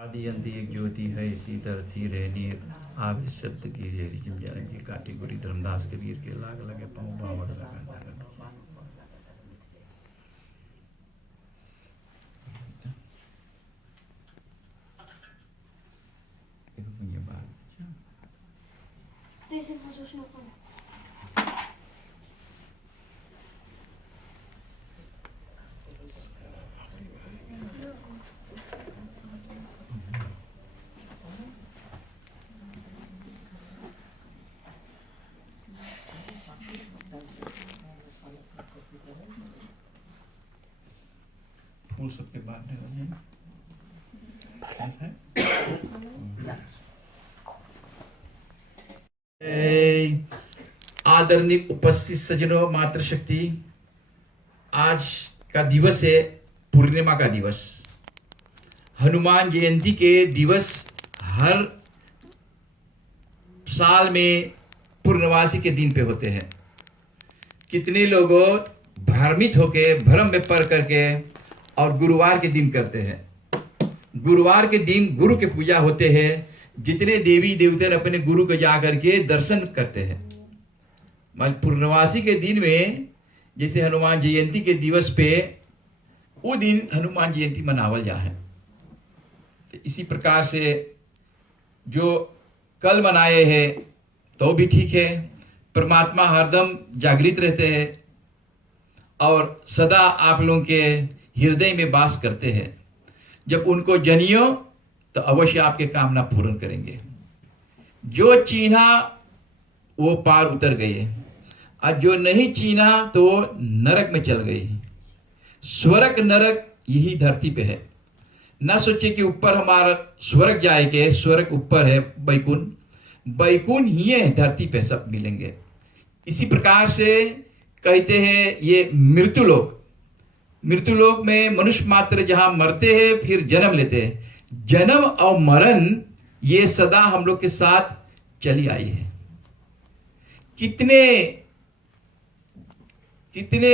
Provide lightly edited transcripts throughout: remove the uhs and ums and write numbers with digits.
आदि अंति एक ज्योति है, इसी धरती रहनी आप शब्द की जय जिम जाने की काटी गुरी धर्मदास कबीर के लाग लगे पाँव बावड़ लगा फूल सबके बांटने वाले आदरणीय उपस्थित सज्जनों, मातृशक्ति, आज का दिवस है पूर्णिमा का दिवस। हनुमान जयंती के दिवस हर साल में पूर्णवासी के दिन पे होते हैं। कितने लोगों भ्रमित होके भ्रम में पड़ करके और गुरुवार के दिन करते हैं। गुरुवार के दिन गुरु के पूजा होते हैं। जितने देवी देवते अपने गुरु को जा करके दर्शन करते हैं। पूर्णवासी के दिन में जैसे हनुमान जयंती के दिवस पे वो दिन हनुमान जयंती मनावल जा है। तो इसी प्रकार से जो कल मनाए हैं तो भी ठीक है। परमात्मा हरदम जागृत रहते हैं और सदा आप लोगों के हृदय में वास करते हैं। जब उनको जनियो तो अवश्य आपके कामना पूर्ण करेंगे। जो चीन्हा वो पार उतर गए और जो नहीं चीन्हा तो वो नरक में चल गए। स्वर्ग नरक यही धरती पे है। ना सोचे कि ऊपर हमारा स्वर्ग जाएंगे, स्वर्ग ऊपर है, बैकुंठ बैकुंठ ही है, धरती पे सब मिलेंगे। इसी प्रकार से कहते हैं ये मृत्युलोक। मृत्युलोक में मनुष्य मात्र जहां मरते हैं फिर जन्म लेते हैं। जन्म और मरण ये सदा हम लोग के साथ चली आई है। कितने कितने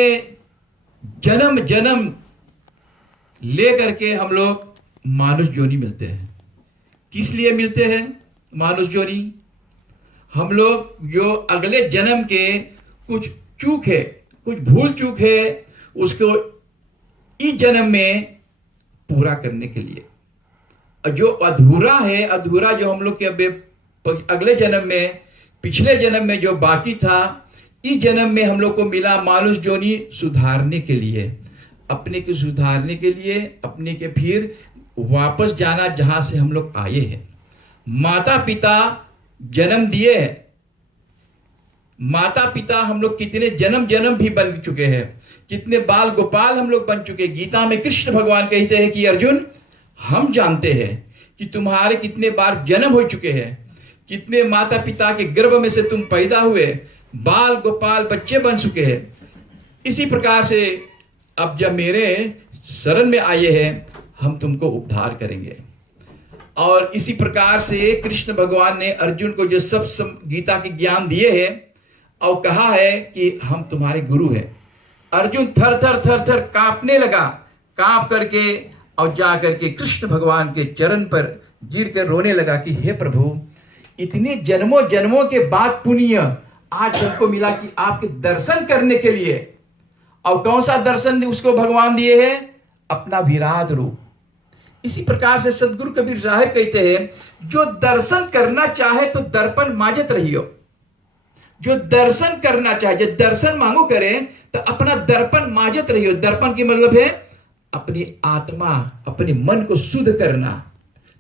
जन्म जन्म ले करके हम लोग मानुष जोनी मिलते हैं। किस लिए मिलते हैं मानुष जोनी? हम लोग जो अगले जन्म के कुछ चूक है, कुछ भूल चूक है, उसको इस जन्म में पूरा करने के लिए। और जो अधूरा है, अधूरा जो हम लोग के अगले जन्म में, पिछले जन्म में जो बाकी था, इस जन्म में हम लोग को मिला मानुष जोनी सुधारने के लिए, अपने को सुधारने के लिए, अपने के फिर वापस जाना जहां से हम लोग आए हैं। माता पिता जन्म दिए हैं। माता पिता हम लोग कितने जन्म जन्म भी बन चुके हैं। कितने बाल गोपाल हम लोग बन चुके। गीता में कृष्ण भगवान कहते हैं कि अर्जुन, हम जानते हैं कि तुम्हारे कितने बार जन्म हो चुके हैं। कितने माता पिता के गर्भ में से तुम पैदा हुए, बाल गोपाल बच्चे बन चुके हैं। इसी प्रकार से अब जब मेरे शरण में आए हैं, हम तुमको उद्धार करेंगे। और इसी प्रकार से कृष्ण भगवान ने अर्जुन को जो सब गीता के ज्ञान दिए हैं और कहा है कि हम तुम्हारे गुरु हैं। अर्जुन थर थर थर थर कांपने लगा। कांप करके और जा करके कृष्ण भगवान के चरण पर गिर कर रोने लगा कि हे प्रभु, इतने जन्मों जन्मों के बाद पुण्य आज हमको मिला कि आपके दर्शन करने के लिए। और कौन सा दर्शन उसको भगवान दिए हैं? अपना विराट रूप। इसी प्रकार से सदगुरु कबीर साहब कहते हैं, जो दर्शन करना चाहे तो दर्पण मांजत रहियो। जो दर्शन करना चाहे, जो दर्शन मांगो करे तो अपना दर्पण मांजत रहियो। दर्पण की मतलब है अपनी आत्मा, अपने मन को शुद्ध करना।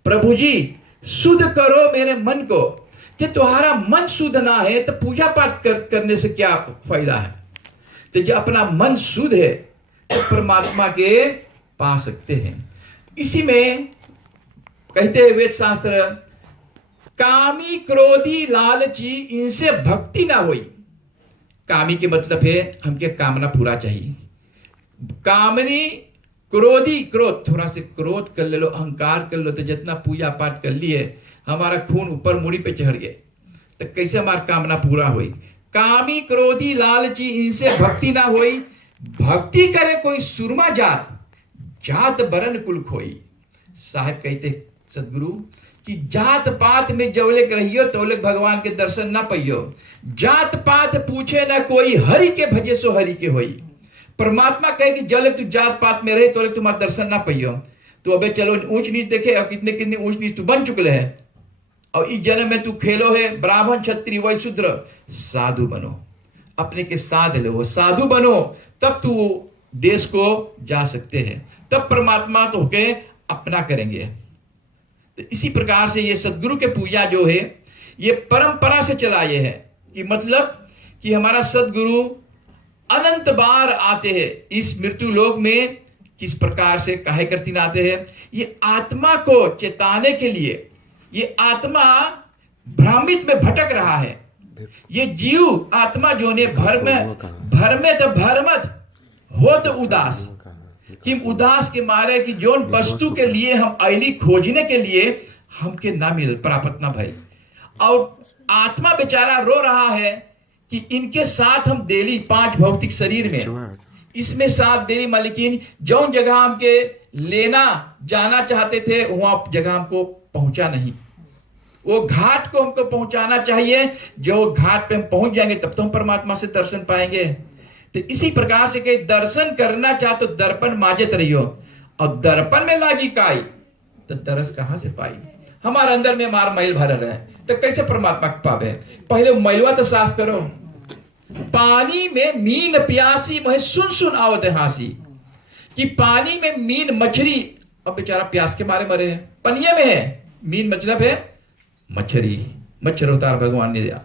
प्रभु जी शुद्ध करो मेरे मन को। कि तुम्हारा मन शुद्ध ना है तो पूजा पाठ करने से क्या फायदा है? तो जो अपना मन शुद्ध है तो परमात्मा के पा सकते हैं। इसी में कहते हैं वेद शास्त्र, कामी क्रोधी लालची इनसे भक्ति ना हुई। कामी के मतलब है हमके कामना पूरा चाहिए। कामनी क्रोधी, क्रोध, थोड़ा से क्रोध कर ले लो, अहंकार कर लो तो जितना पूजा पाठ कर लिए हमारा खून ऊपर मुड़ी पे चढ़ गए तो कैसे हमारा कामना पूरा हुई? कामी क्रोधी लालची इनसे भक्ति ना हुई। भक्ति करे कोई सुरमा जात, जात बरन कुल खोई। साहब कहते सदगुरु कि जात पात में जवलेक रहियो तोलेक भगवान के दर्शन ना पाइयो। जात पात पूछे ना कोई, हरि के भजे सो हरि के होई। परमात्मा कहे कि जब तू जात पात में रहे तो तुम्हारा दर्शन ना पाइयो। तो अबे चलो ऊंच नीच देखे, और कितने कितने ऊंच नीच तू बन चुके है, और इस जन्म में तू खेलो है ब्राह्मण क्षत्रिय वैश्य शूद्र, साधु बनो, अपने के साध लो, साधु बनो, तब तू देश को जा सकते हैं, तब परमात्मा तो होके अपना करेंगे। तो इसी प्रकार से ये सदगुरु के पूजा जो है ये परंपरा से चला ये है कि मतलब कि हमारा सदगुरु अनंत बार आते हैं इस मृत्यु लोक में। किस प्रकार से काहे करती आते हैं? ये आत्मा को चेताने के लिए। ये आत्मा भ्रामित में भटक रहा है। ये जीव आत्मा जो ने भर में तो भरमत हो तो उदास, कि उदास के मारे कि जोन वस्तु के लिए हम आईली खोजने के लिए हमके ना मिल प्राप्त ना भाई, और आत्मा बेचारा रो रहा है कि इनके साथ हम देली 5 भौतिक शरीर में, इसमें साथ देली, मालिकिन जौन जगह हमके लेना जाना चाहते थे वहां जगह हमको पहुंचा नहीं। वो घाट को हमको पहुंचाना चाहिए, जो घाट पे हम पहुंच जाएंगे तब तो हम परमात्मा से दर्शन पाएंगे। तो इसी प्रकार से कहीं दर्शन करना चाह तो दर्पण माजत रहियो, और दर्पण में लागी काई तो दरस कहां से पाई? हमारे अंदर में मार मैल भर रहे तो कैसे परमात्मा को पावे? पहले मैलवा तो साफ करो। पानी में मीन प्यासी महे सुन सुन आवत है हासी, कि पानी में मीन मछली, अब बेचारा प्यास के मारे मरे हैं, पनिया में है। मीन मतलब है मछली, मच्छर अवतार भगवान ने दिया।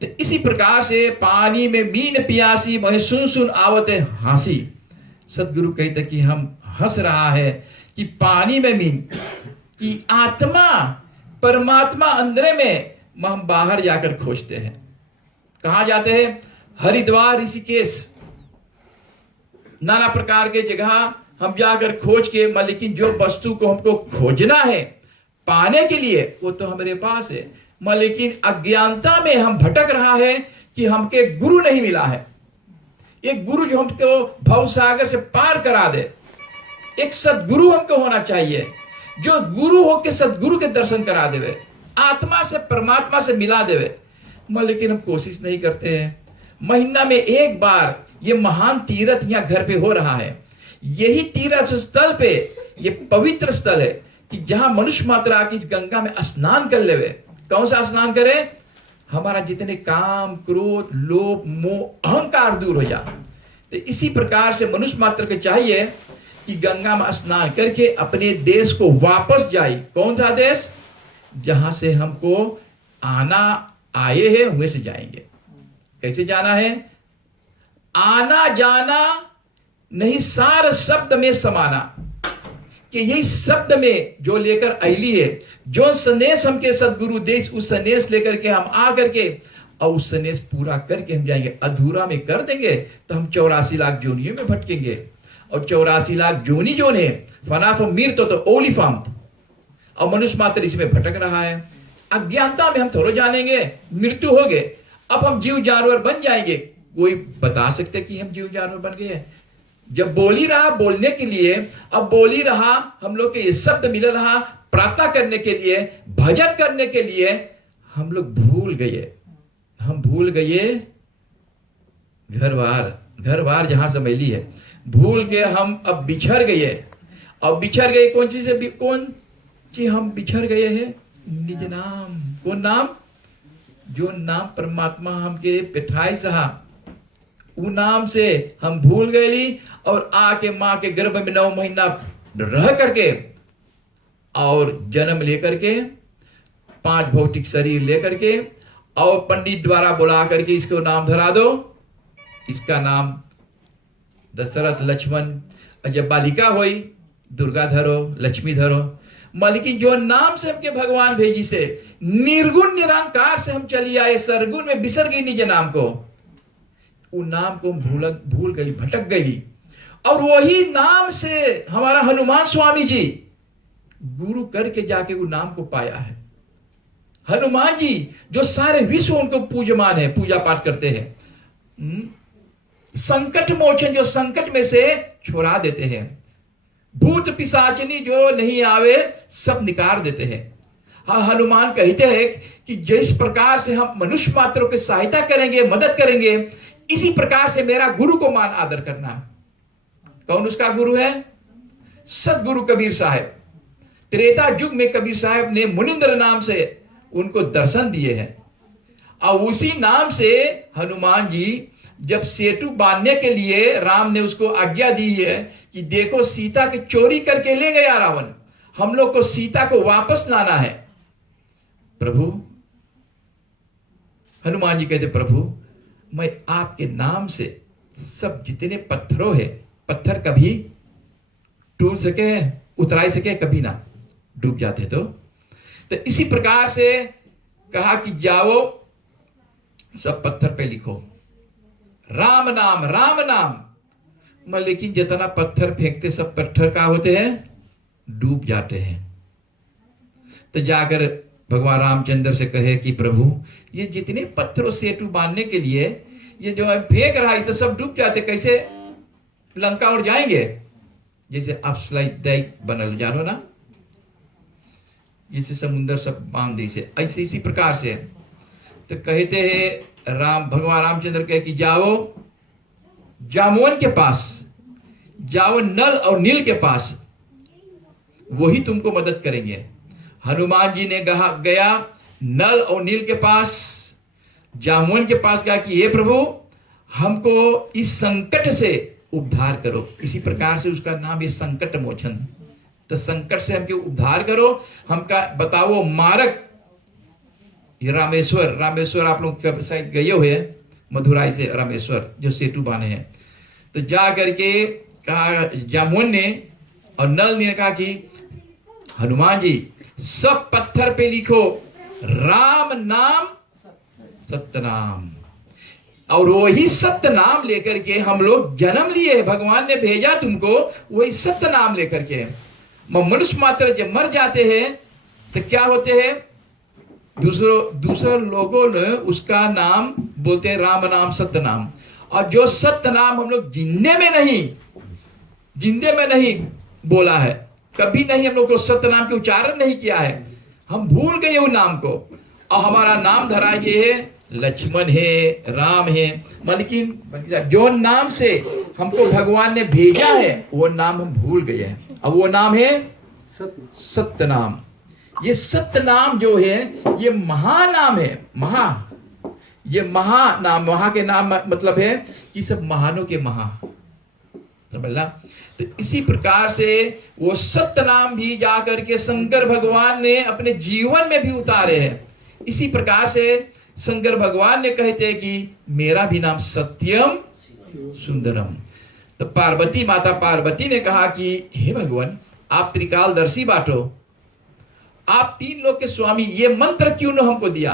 तो इसी प्रकार से पानी में मीन प्यासी महे सुन सुन आवत है हासी। सदगुरु कहते कि हम हंस रहा है कि पानी में मीन, कि आत्मा परमात्मा अंदर में हम बाहर जाकर खोजते हैं। कहां जाते हैं? हरिद्वार, ऋषिकेश, नाना प्रकार के जगह हम जाकर खोज के, लेकिन जो वस्तु को हमको खोजना है पाने के लिए वो तो हमारे पास है, लेकिन अज्ञानता में हम भटक रहा है कि हमके गुरु नहीं मिला है। एक गुरु जो हमको भवसागर से पार करा दे, एक सदगुरु हमको होना चाहिए जो गुरु हो के सदगुरु के दर्शन करा देवे, आत्मा से परमात्मा से मिला देवे। लेकिन हम कोशिश नहीं करते हैं। महीना में एक बार ये महान तीर्थ यहाँ घर पे हो रहा है। यही तीर्थ स्थल पे ये पवित्र स्थल है कि जहां मनुष्य मात्र आके इस गंगा में स्नान कर लेवे। कौन सा स्नान करे? हमारा जितने काम, क्रोध, लोभ, मोह, अहंकार दूर हो जाए। तो इसी प्रकार से मनुष्य मात्र को चाहिए कि गंगा में स्नान करके अपने देश को वापस जाए। कौन सा देश? जहां से हमको आना आए हैं वहीं से जाएंगे। कैसे जाना है? आना जाना नहीं, सार शब्द में समाना, कि यही शब्द में जो लेकर आईली है, जो संदेश हमके सदगुरु देश, उस संदेश लेकर के हम आ करके और उस संदेश पूरा करके हम जाएंगे। अधूरा में कर देंगे तो हम 84 लाख जोनियों में भटकेंगे, और 84 लाख जोनी जोन है फनाफ मीर तो ओलिफाम, और मनुष्य मात्र इसमें भटक रहा है। अज्ञानता में हम थोड़ा जानेंगे, मृत्यु हो गए, अब हम जीव जानवर बन जाएंगे। कोई बता सकते कि हम जीव जानवर बन गए? जब बोली रहा बोलने के लिए, अब बोली रहा हम लोग के ये शब्द मिल रहा प्रार्थना करने के लिए, भजन करने के लिए, हम लोग भूल गए। हम भूल गए घर बार जहां से मैली है, भूल के हम अब बिछड़ गए। अब बिछड़ गए कौन चीज से? कौन चीज हम बिछड़ गए हैं? निज नाम। कौन नाम? जो नाम परमात्मा हमके पिठाई सहा, वो नाम से हम भूल गए। और आके माँ के गर्भ में 9 महीना रह करके और जन्म लेकर के 5 भौतिक शरीर लेकर के, और पंडित द्वारा बुला करके इसको नाम धरा दो। इसका नाम दशरथ लक्ष्मण, जब बालिका हुई दुर्गा धरो, लक्ष्मी धरो। लेकिन जो नाम से हमके भगवान भेजी से, निर्गुण निरंकार से हम चली आए, सरगुण में बिसर गई निज नाम को। वो नाम को भूल गई, भटक गई। और वही नाम से हमारा हनुमान स्वामी जी गुरु करके जाके वो नाम को पाया है। हनुमान जी जो सारे विश्व उनको पूजमान है, पूजा पाठ करते हैं। संकट मोचन, जो संकट में से छुड़ा देते हैं। भूत पिशाचनी जो नहीं आवे सब निकाल देते हैं। हाँ, हनुमान कहते हैं कि जिस प्रकार से हम मनुष्य मात्रों की सहायता करेंगे, मदद करेंगे, इसी प्रकार से मेरा गुरु को मान आदर करना। कौन उसका गुरु है? सदगुरु कबीर साहब। त्रेता युग में कबीर साहब ने मुनिंद्र नाम से उनको दर्शन दिए हैं, और उसी नाम से हनुमान जी जब सेतु बांधने के लिए राम ने उसको आज्ञा दी है कि देखो सीता की चोरी करके ले गया रावण, हम लोग को सीता को वापस लाना है। प्रभु, हनुमान जी कहते प्रभु, मैं आपके नाम से सब जितने पत्थरों है, पत्थर कभी टूट सके, उतराई सके, कभी ना डूब जाते। तो इसी प्रकार से कहा कि जाओ सब पत्थर पे लिखो राम नाम, राम नाम। लेकिन जितना पत्थर फेंकते सब पत्थर का होते हैं, डूब जाते हैं। तो जाकर भगवान रामचंद्र से कहे कि प्रभु, ये जितने पत्थरों सेतु बांधने के लिए ये जो है फेंक रहा है, तो सब डूब जाते, कैसे लंका और जाएंगे? जैसे अफसलाई बनल जानो ना, जैसे समुद्र सब बांध दी से, ऐसे इसी प्रकार से। तो कहते हैं भगवान रामचंद्र कहे कि जाओ जामुन के पास, जाओ नल और नील के पास, वही तुमको मदद करेंगे। हनुमान जी ने गया नल और नील के पास, जामुन के पास, कहा कि ये प्रभु, हमको इस संकट से उद्धार करो। इसी प्रकार से उसका नाम है संकट मोचन। तो संकट से हमके उद्धार करो, हमका बताओ मार्ग। ये रामेश्वर आप लोग शायद गए हुए हैं, मधुराई से रामेश्वर जो सेतु बांधे हैं। तो जा करके कहा जामुन ने और नल ने कहा कि हनुमान जी सब पत्थर पे लिखो राम नाम सत्य नाम, और वही सत्य नाम लेकर के हम लोग जन्म लिए। भगवान ने भेजा तुमको वही सत्य नाम लेकर के। मनुष्य मात्र जब मर जाते हैं तो क्या होते हैं? दूसरे लोगों ने उसका नाम बोलते हैं राम नाम सत्य नाम, और जो सत्य नाम हम लोग जिंदे में नहीं बोला है, कभी नहीं हम लोग को सत्य नाम के उच्चारण नहीं किया है, हम भूल गए उन नाम को, और हमारा नाम धरा ये है लक्ष्मण है, राम है। लेकिन जो नाम से हमको भगवान ने भेजा है वो नाम हम भूल गए हैं। अब वो नाम है सत्य नाम। ये सत्य नाम जो है ये महानाम है। ये महानाम, महा के नाम मतलब है कि सब महानों के महा, समझला। तो इसी प्रकार से वो सत्य नाम भी जाकर के शंकर भगवान ने अपने जीवन में भी उतारे हैं। इसी प्रकार से शंकर भगवान ने कहते हैं कि मेरा भी नाम सत्यम सुंदरम। तो पार्वती माता पार्वती ने कहा कि हे भगवान, आप त्रिकालदर्शी बाटो, आप तीन लोग के स्वामी, ये मंत्र क्यों न हमको दिया?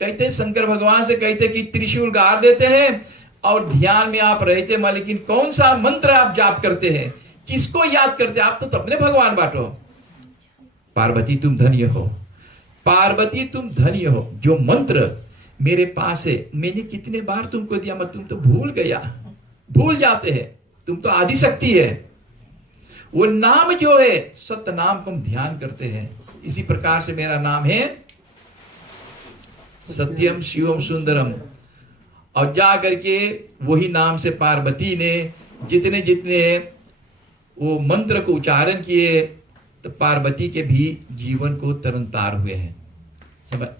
कहते शंकर भगवान से कहते कि त्रिशूल गाड़ देते हैं और ध्यान में आप रहते, लेकिन कौन सा मंत्र आप जाप करते हैं, किसको याद करते? आप तो अपने भगवान बाटो। पार्वती तुम धन्य हो, पार्वती तुम धन्य हो, जो मंत्र मेरे पास है मैंने कितने बार तुमको दिया, मत तुम तो भूल जाते हैं, तुम तो आदि शक्ति है। वो नाम जो है सत्य नाम को हम ध्यान करते हैं। इसी प्रकार से मेरा नाम है सत्यम शिवम सुंदरम। और जा करके वही नाम से पार्वती ने जितने वो मंत्र को उच्चारण किए, तो पार्वती के भी जीवन को तरनतार हुए हैं।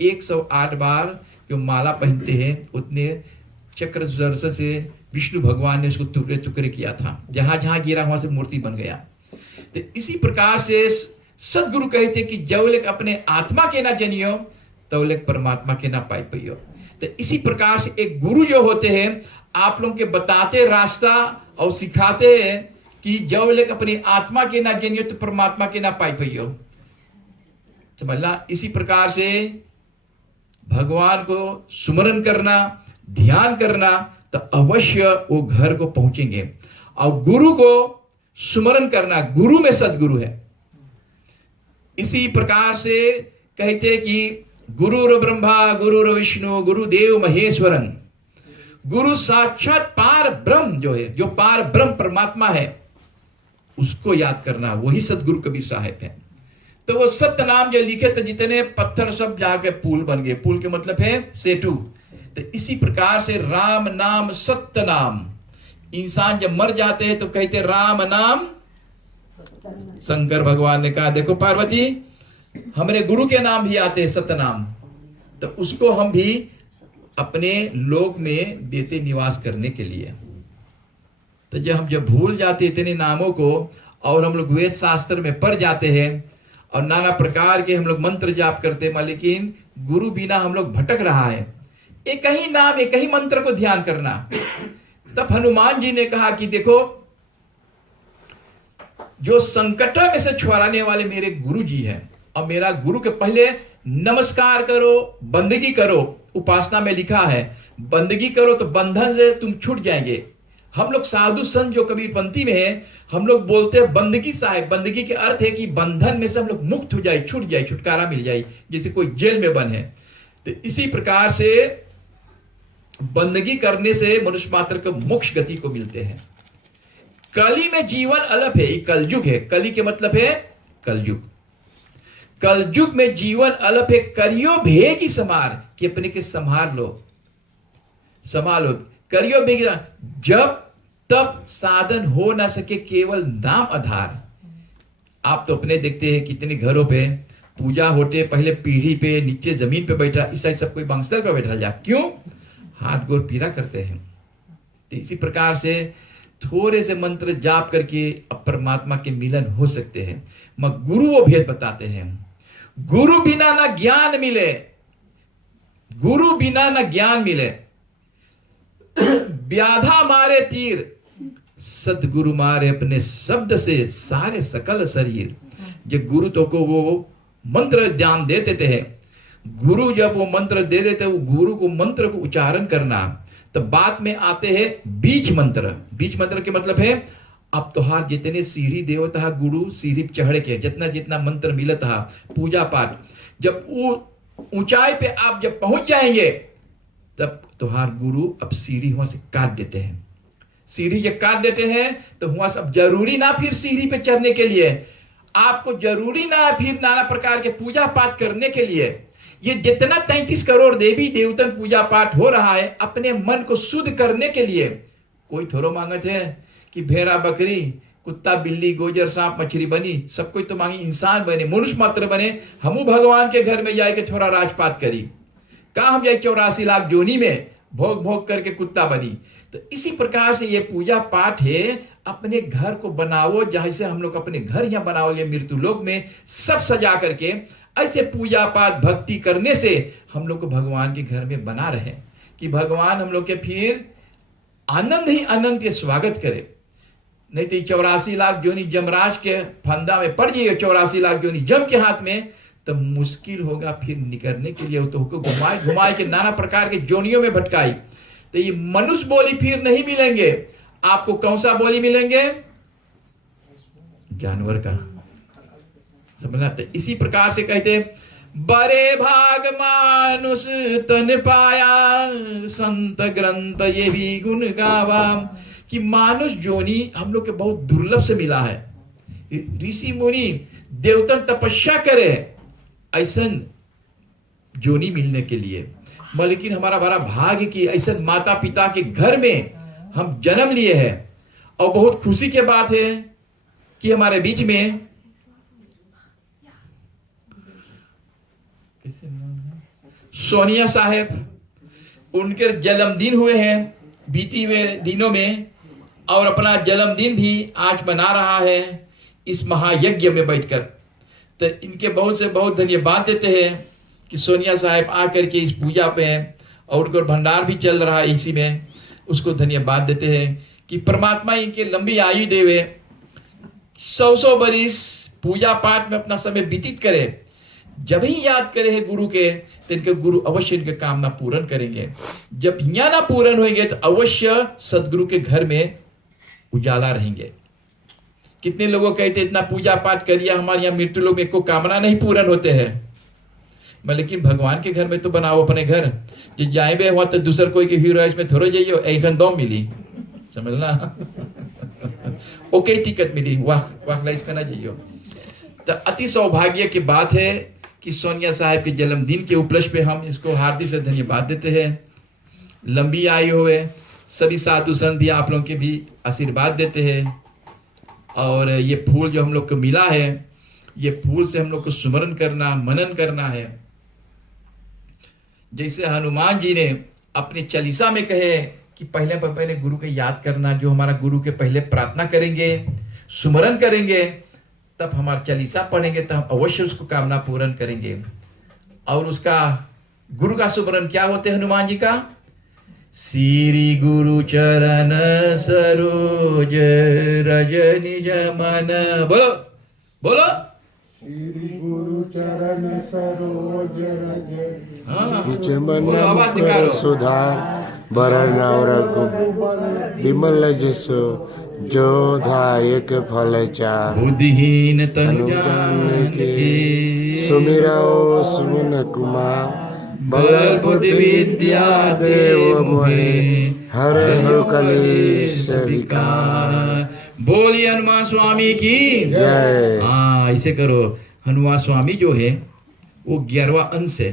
108 बार जो माला पहनते हैं उतने चक्र सुदर्शन से विष्णु भगवान ने उसको टुकड़े टुकड़े किया था, जहां जहां गिरा वहां से मूर्ति बन गया। तो इसी प्रकार से सदगुरु कहते कि जवलेक अपने आत्मा के ना जनियो तवलेक परमात्मा के ना पाई पियो। तो इसी प्रकार से एक गुरु जो होते हैं आप लोगों के बताते रास्ता और सिखाते हैं कि जवलेक अपनी आत्मा के ना जनियो तो परमात्मा के ना पाई पियो। समझला। इसी प्रकार से भगवान को सुमरन करना, ध्यान करना, तो अवश्य वो घर को पहुंचेंगे। और गुरु को सुमरन करना, गुरु में सदगुरु है। इसी प्रकार से कहते कि गुरुर ब्रह्मा गुरुर विष्णु गुरुदेव महेश्वरन। गुरु साक्षात पार ब्रह्म जो है, जो पार ब्रह्म परमात्मा है, उसको याद करना, वही सदगुरु कबीर साहब है। तो वो सत्य नाम जो लिखे तो जितने पत्थर सब जाके पुल बन गए। पुल के मतलब है सेतु। तो इसी प्रकार से राम नाम सत्य नाम, इंसान जब मर जाते हैं तो कहते राम नाम। शंकर भगवान ने कहा देखो पार्वती, हमारे गुरु के नाम भी आते हैं सत्य नाम, तो उसको हम भी अपने लोक में देते निवास करने के लिए। तो जब भूल जाते इतने नामों को और हम लोग वेद शास्त्र में पढ़ जाते हैं और नाना प्रकार के हम लोग मंत्र जाप करते हैं, लेकिन गुरु बिना हम लोग भटक रहा है। एक ही नाम एक ही मंत्र को ध्यान करना। तब हनुमान जी ने कहा कि देखो, जो संकट में से छुड़ाने वाले मेरे गुरु जी हैं, और मेरा गुरु के पहले नमस्कार करो, बंदगी करो। उपासना में लिखा है बंदगी करो तो बंधन से तुम छूट जाएंगे। हम लोग साधु संत जो कबीरपंथी में है, हम लोग बोलते हैं बंदगी साहब। बंदगी के अर्थ है कि बंधन में से हम लोग मुक्त हो जाए, छूट जाए, छुटकारा मिल जाए, जैसे कोई जेल में बंद है। तो इसी प्रकार से बंदगी करने से मनुष्य मात्र को मोक्ष गति को मिलते हैं। कली में जीवन अलग है, कलयुग है। कली के मतलब है कलयुग। कलयुग में जीवन अलग है। करियो भे की समार, कि अपने के संभार लो, संभालो। करियो भे, जब तब साधन हो ना सके केवल नाम आधार। आप तो अपने देखते हैं कितने घरों पे पूजा होते, पहले पीढ़ी पे नीचे जमीन पे बैठा, इस सब कोई बांसल पे बैठा जा, क्यों? हाथ गोर पीड़ा करते हैं। तो इसी प्रकार से थोड़े से मंत्र जाप करके अब परमात्मा के मिलन हो सकते हैं। मगर गुरु वो भेद बताते हैं। गुरु बिना ना ज्ञान मिले, गुरु बिना ना ज्ञान मिले। व्याधा मारे तीर, सदगुरु मारे अपने शब्द से सारे सकल शरीर। जब गुरु तो को वो मंत्र ध्यान दे देते हैं, गुरु जब वो मंत्र दे देते हैं, वो गुरु को मंत्र को उच्चारण करना। तो बात में आते हैं बीज मंत्र। बीज मंत्र के मतलब है अब तोहार जितने सीढ़ी देवता गुरु सीढ़ी चढ़ के जितना जितना मंत्र मिला था पूजा पाठ, जब वो ऊंचाई पे आप जब पहुंच जाएंगे तब तोहार गुरु अब सीढ़ी वहां से काट देते हैं। सीढ़ी जब काट देते हैं तो वहां से अब जरूरी ना फिर सीढ़ी पे चढ़ने के लिए, आपको जरूरी ना फिर नाना प्रकार के पूजा पाठ करने के लिए। ये जितना 33 करोड़ देवी देवतन पूजा पाठ हो रहा है अपने मन को शुद्ध करने के लिए। कोई थोड़ो मांगत है कि भेड़ा बकरी कुत्ता बिल्ली गोजर सांप मछली बनी, सब कोई तो मांगी इंसान बने, मनुष्य मात्र बने। हमू भगवान के घर में जाए के थोड़ा राजपात करी, कहा हम जाए 84 लाख जोनी में भोग भोग करके कुत्ता बनी। तो इसी प्रकार से ये पूजा पाठ है, अपने घर को बनाओ जैसे हम लोग अपने घर यहाँ बनाओ लिए मृत्यु लोक में सब सजा करके। ऐसे पूजा पाठ भक्ति करने से हम लोग को भगवान के घर में बना रहे कि भगवान हम लोग के फिर आनंद ही आनंद के स्वागत करे। नहीं तो 84 लाख जोनी जमराज के फंदा में पड़ जाइए, 84 लाख जोनी जम के हाथ में, तब मुश्किल होगा फिर निकलने के लिए। तो घुमाए घुमाए के नाना प्रकार के जोनियों में भटकाई। तो ये मनुष्य बोली फिर नहीं मिलेंगे आपको। कौन सा बोली मिलेंगे? जानवर का, समझना। तो इसी प्रकार से कहते बड़े भाग मानुष तन पाया, संत ग्रंथ ये भी गुण गावा। कि मानुष जोनी हम लोग के बहुत दुर्लभ से मिला है। ऋषि मुनि देवतन तपस्या करे ऐसा जोनी मिलने के लिए। लेकिन हमारा बड़ा भाग्य कि ऐसा माता पिता के घर में हम जन्म लिए हैं। और बहुत खुशी की बात है कि हमारे बीच में सोनिया साहब, उनके जन्मदिन हुए हैं बीती हुए दिनों में, और अपना जन्मदिन भी आज मना रहा है इस महायज्ञ में बैठकर। तो इनके बहुत से बहुत धन्यवाद देते हैं कि सोनिया साहब आकर के इस पूजा पे हैं, और उनको भंडार भी चल रहा है इसी में, उसको धन्यवाद देते हैं कि परमात्मा इनके लंबी आयु देवे, 100 बरिस पूजा पाठ में अपना समय व्यतीत करे। जब ही याद करे है गुरु के, तो इनके गुरु अवश्य इनके कामना पूर्ण करेंगे। जब यहाँ ना पूर्ण होंगे तो अवश्य सदगुरु के घर में उजाला रहेंगे। कितने लोगों कहते इतना पूजा पाठ करिए, हमारे यहाँ मृत्यु लोग में को कामना नहीं पूर्ण होते हैं। लेकिन भगवान के घर में तो बनाओ अपने घर। जो जाए हुआ तो दूसर कोई के हीरो में थोड़ा जाइयो एक दो मिली, समझना। ओके टिकट मिली वाह लाइस में ना जाइयो। तो अति सौभाग्य की बात है कि सोनिया साहब के जन्मदिन के उपलक्ष्य पे हम इसको हार्दिक से धन्यवाद देते हैं। लंबी आयु हुए सभी साधु संत भी आप लोगों के भी आशीर्वाद देते हैं। और ये फूल जो हम लोग को मिला है, ये फूल से हम लोग को सुमरन करना, मनन करना है। जैसे हनुमान जी ने अपने चालीसा में कहे कि पहले गुरु को याद करना, जो हमारा गुरु के पहले प्रार्थना करेंगे, सुमरन करेंगे, तब हमारा चालीसा पढ़ेंगे तो हम अवश्य उसको कामना पूर्ण करेंगे। और उसका गुरु का सुमरन क्या होते हैं हनुमान जी का? श्री गुरु चरण सरोज रज निज मन। बोलो बोलो। श्री गुरु चरण सरोज रज निज मन सुधार बरन रघु विमल जसो जो दायक फल चार। बुद्धिहीन तनु जानिके सुमिरौ सुमन कुमार बल बुद्धि विद्या देव मोहे हर कलेश विकार। बोलिए हनुमान स्वामी की जय। हाँ ऐसे करो। हनुमान स्वामी जो है वो 11वां अंश है।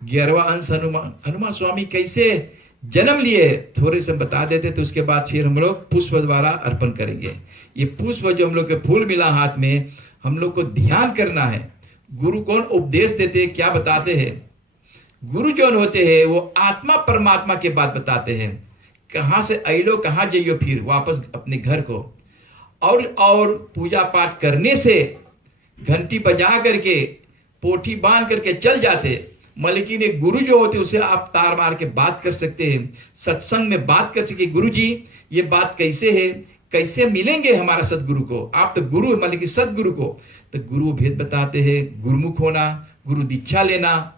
11वां अंश हनुमान स्वामी कैसे जन्म लिए थोड़े से बता देते, तो उसके बाद फिर हम लोग पुष्प द्वारा अर्पण करेंगे। ये पुष्प जो हम लोग के फूल मिला हाथ में, हम लोग को ध्यान करना है। गुरु कौन उपदेश देते हैं, क्या बताते हैं? गुरु जो होते हैं वो आत्मा परमात्मा के बात बताते हैं। कहाँ से अलो कहाँ जाइयो, फिर वापस अपने घर को। और पूजा पाठ करने से घंटी बजा करके पोठी बांध करके चल जाते, लेकिन एक गुरु जो होते उसे आप तार मार के बात कर सकते हैं, सत्संग में बात कर सकते। गुरु जी ये बात कैसे है, कैसे मिलेंगे हमारा सदगुरु को? आप तो गुरु है, लेकिन सदगुरु को तो गुरु भेद बताते हैं। गुरुमुख होना, गुरु दीक्षा लेना।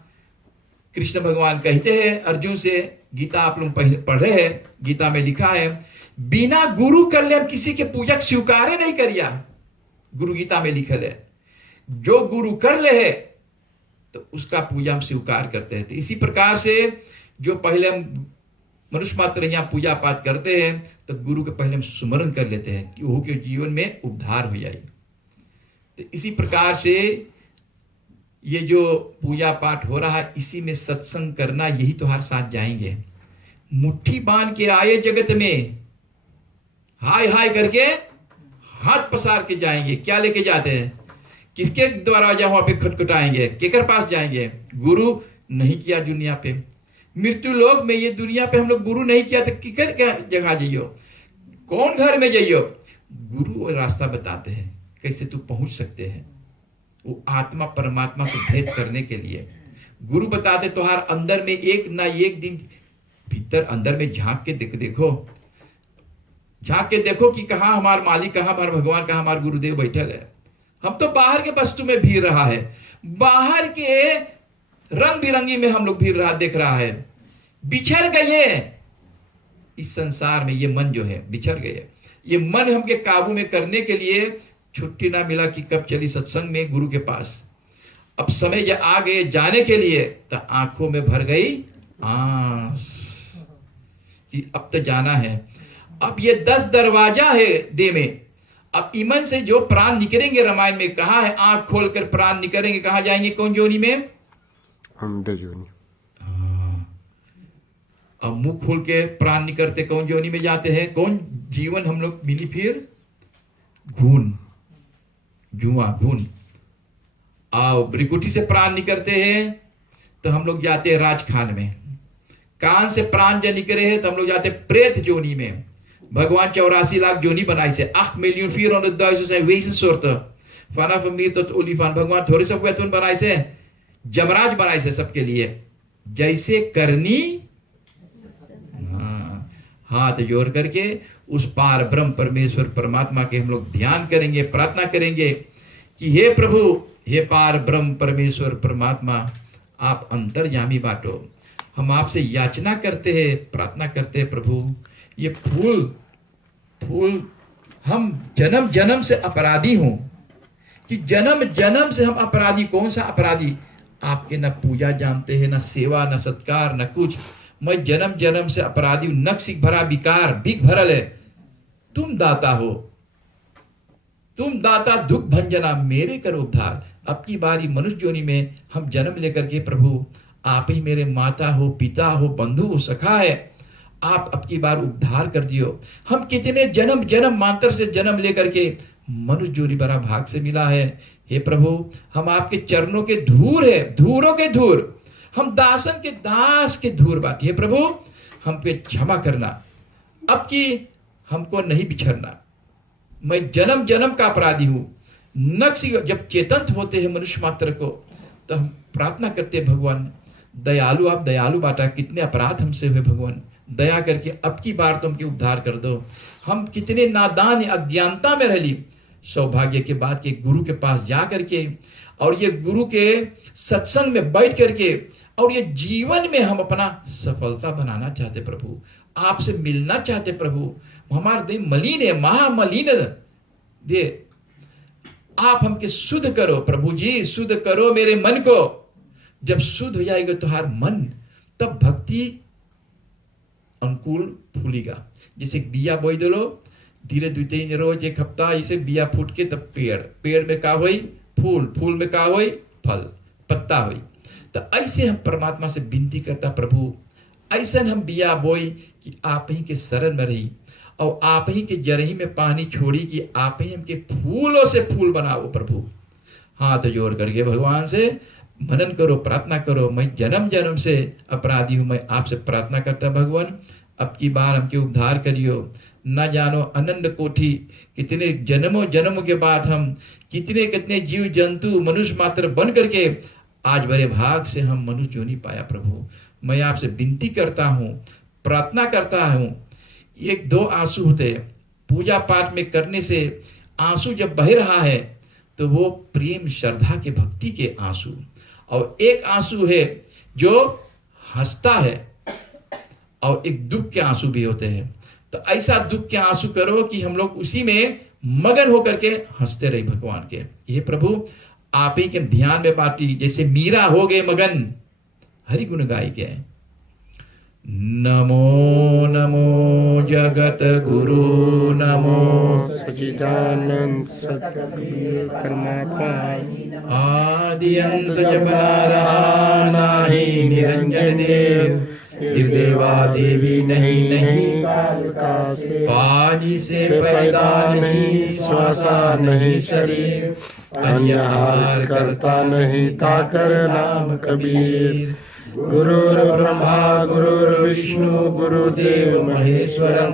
कृष्ण भगवान कहते हैं अर्जुन से, गीता आप लोग पढ़े हैं, गीता में लिखा है बिना गुरु कर ले किसी के पूजक स्वीकारे नहीं करिया। गुरु गीता में लिखल है जो गुरु कर ले है तो उसका पूजा हम स्वीकार करते हैं। तो इसी प्रकार से जो पहले हम मनुष्य मात्र यहाँ पूजा पाठ करते हैं तो गुरु के पहले हम सुमरण कर लेते हैं कि वो के जीवन में उद्धार हो जाए। तो इसी प्रकार से ये जो पूजा पाठ हो रहा है, इसी में सत्संग करना, यही तो हर साथ जाएंगे। मुट्ठी बांध के आए जगत में, हाय हाय करके हाथ पसार के जाएंगे। क्या लेके जाते हैं? किसके द्वारा वहां पे खटखटाएंगे? केकर पास जाएंगे? गुरु नहीं किया दुनिया पे, मृत्यु लोक में, ये दुनिया पे हम लोग गुरु नहीं किया तो किकर क्या जगह जाइयो, कौन घर में जाइयो? गुरु वो रास्ता बताते हैं कैसे तू पहुंच सकते हैं। वो आत्मा परमात्मा से भेद करने के लिए गुरु बताते। तो हर अंदर में एक ना एक दिन भीतर अंदर में झांक के देखो, झांक के देखो कि कहाँ हमारा मालिक, कहाँ हमारा भगवान, कहाँ हमारा गुरुदेव बैठल है। हम तो बाहर के वस्तु में भीड़ रहा है, बाहर के रंग बिरंगी में हम लोग भीड़ रहा देख रहा है। बिछड़ गए इस संसार में, ये मन जो है बिछड़ गए। ये मन हमके काबू में करने के लिए छुट्टी ना मिला कि कब चली सत्संग में गुरु के पास। अब समय जब आ गए जाने के लिए तो आंखों में भर गई आस कि अब तो जाना है। अब ये 10 दरवाजा है देह में। अब ईमन से जो प्राण निकलेंगे, रामायण में कहा है आंख खोलकर प्राण निकलेंगे, कहाँ जाएंगे? कौन जोनी में? अंड जोनी। अब मुंह खोल के प्राण निकलते कौन जोनी में जाते हैं? कौन जीवन हम लोग मिली? फिर घून, जुआ, घून। आओ ब्रिकुटी से प्राण निकलते हैं तो हम लोग जाते हैं राजखान में। कान से प्राण जब निकले हैं तो हम लोग जाते प्रेत जोनी में। भगवान 84 लाख जोनी बनाई से 8.400.000 वैसे सोर्ट फाना फमीर तो ओलीफान। भगवान थोड़े सब वेतन बनाए से, जमराज बनाए से सबके लिए। जैसे करनी हाथ जोड़ करके उस पार ब्रह्म परमेश्वर परमात्मा के हम लोग ध्यान करेंगे, प्रार्थना करेंगे कि हे प्रभु, हे पार ब्रह्म परमेश्वर परमात्मा, आप अंतर्यामी बाटो। हम आपसे याचना करते हैं, प्रार्थना करते हैं प्रभु, ये फूल हम जन्म जन्म से अपराधी हूं कि जन्म जन्म से हम अपराधी। कौन सा अपराधी? आपके न पूजा जानते हैं, न सेवा, न सत्कार, न कुछ। मैं जन्म जन्म से अपराधी हूं। नक्सिक भरा विकार बिक भरल है। तुम दाता हो, तुम दाता दुख भंजना मेरे करो उद्धार। अब की बारी मनुष्य योनि में हम जन्म लेकर के प्रभु आप ही मेरे माता हो, पिता हो, बंधु हो, सखा है, आप अब की बार उद्धार कर दियो। हम कितने जन्म जन्म मांतर से जन्म लेकर के मनुष्य योनि बड़ा भाग से मिला है। हे प्रभु हम आपके चरणों के धूर है, धूरों के धूर, हम दासन के दास के धूर बाटी। हे प्रभु हम पे क्षमा करना, अब की हमको नहीं बिछड़ना। मैं जन्म जन्म का अपराधी हूं। नक्श जब चेतन होते हैं मनुष्य मात्र को, तो हम प्रार्थना करते हैं भगवान दयालु, आप दयालु बाटा, कितने अपराध हमसे हुए भगवान, दया करके अब की बार तो हमके उद्धार कर दो। हम कितने नादान अज्ञानता में रही, सौभाग्य के बाद के गुरु के पास जा करके और ये गुरु के सत्संग में बैठ करके और ये जीवन में हम अपना सफलता बनाना चाहते प्रभु, आपसे मिलना चाहते प्रभु। हमारे देह मलिन है, महामलिन दे, आप हमके शुद्ध करो प्रभु जी, शुद्ध करो मेरे मन को। जब शुद्ध हो जाएगा तुम्हारा मन, तब भक्ति अनुकूल फूलेगा। जैसे बिया बोई दो, धीरे 2-3 रोज, एक हफ्ता इसे बिया फूट के तब पेड़, पेड़ में का हुई फूल, फूल में का हुई फल, पत्ता हुई। तो ऐसे हम परमात्मा से विनती करता प्रभु, ऐसा हम बिया बोई कि आप ही के शरण में रही और आप ही के जरही में पानी छोड़ी कि आप ही हमके फूलों से फूल बनाओ प्रभु। हाथ जोड़ करके भगवान से मनन करो, प्रार्थना करो, मैं जन्म जन्म से अपराधी हूं, मैं आपसे प्रार्थना करता भगवान अब की बार हमके उद्धार करियो। न जानो अनंत कोटि कितने जन्मों जन्मों के बाद हम कितने कितने जीव जंतु मनुष्य मात्र बन करके आज बड़े भाग से हम मनुष्य योनि पाया प्रभु। मैं आपसे विनती करता हूँ, प्रार्थना करता हूँ। 1-2 आंसू होते हैं, पूजा पाठ में करने से आंसू जब बह रहा है तो वो प्रेम श्रद्धा के भक्ति के आंसू, और एक आंसू है जो हंसता है और एक दुख के आंसू भी होते हैं। तो ऐसा दुख के आंसू करो कि हम लोग उसी में मगन होकर के हंसते रहे भगवान के। हे प्रभु आप ही के ध्यान में बाटी, जैसे मीरा हो गए मगन हरि गुण गाय के। नमो नमो जगत गुरु, नमो सच्चिदानंद सतगुरु परमात्मा, आदि अंत जब ना रहा नाही निरंजन देव, देवा देवी नहीं नहीं कालिका से, पानी से पैदा नहीं, श्वासा नहीं शरीर, अन्यहार करता नहीं ताकर नाम कबीर। गुरुर् ब्रह्मा गुरुर्विष्णु गुरुदेव महेश्वरम,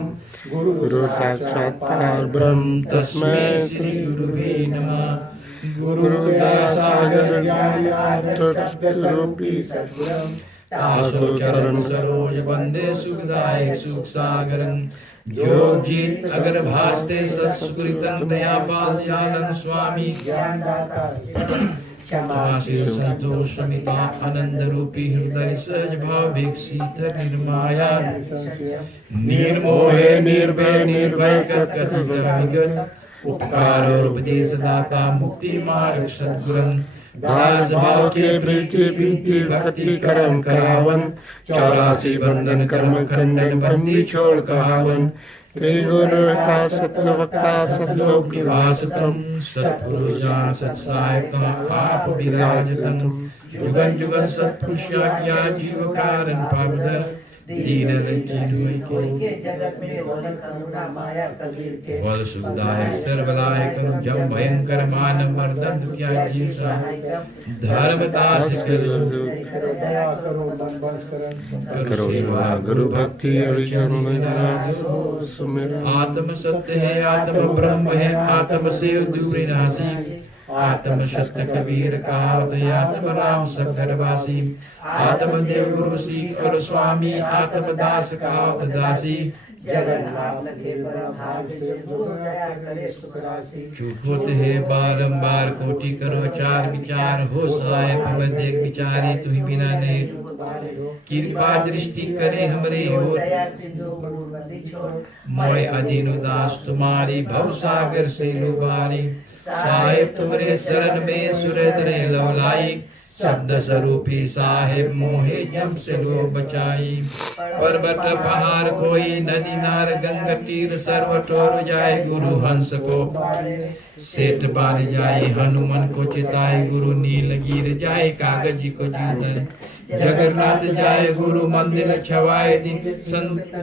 गुरु साक्षात परब्रह्म तस्मै श्री गुरुवे नमः। गुरु दया सागर ज्ञान स्वरूपी सद्गुरुम् तासो चरण सरोज बंदे सुखदायक सुख सागरं, जो जीत अगर भासते सत्सुकृतं तया पाद्यालं स्वामी, ज्ञानदाता क्षमाशील संतोष समिता आनंद रूपी हृदय सहज भाव विकसित निर्माया, निर्मोहे निर्भय निर्भय कथित विगत, उपकार और उपदेश दाता मुक्ति मार्ग सद्गुरं, दास भाव के प्रीति प्रीति भक्ति कर्म करावन, 84 बंधन कर्म खंडन बंदी छोड़ कहावन, त्रिगुण का सत्यवक्ता सतलोक निवासतम, सत्पुरुष जान सत्सायता आप विराजतम, जुगन जुगन सत्पुरुष आज्ञा जीव कारण पावदर, दीन रंजित हुई के जगत में बोले करुणा माया कबीर के, वल सुखदायक सर्वलायक जम भयंकर मान मर्दन दुखिया जीव सहाय, धर्मदास करो दया करो बंबस करो सेवा गुरु भक्ति सुमिर। आत्म सत्य है, आत्म ब्रह्म है, आत्म से दूर नासी, आत्म सत्य कबीर कहावत, आत्म राम सगरवासी, आत्म देव गुरु सीख और स्वामी, आत्म दास कहावत दासी, जगन्नाथ के भाग से दूर दया करे सुख राशि, चूक होते है बारंबार कोटि करो चार विचार, हो सहायक हम देख विचारे तुम्हें बिना नहीं, कृपा दृष्टि करे हमरे ओर, मोय अधीन उदास तुम्हारी, भव सागर से लुबारी, साहेब तुम्हारे शरण में सुरदरे लवलाई, शब्द स्वरूपी साहेब मोहे जम से लो बचाई। पर्वत पहाड़ कोई नदी नार गंगा तीर सर्व ठोर जाए गुरु हंस को सेठ बार जाए हनुमान को चिताए गुरु नीलगिर जाए कागज को जीत जगन्नाथ जाए गुरु मंदिर छवाए दिन संत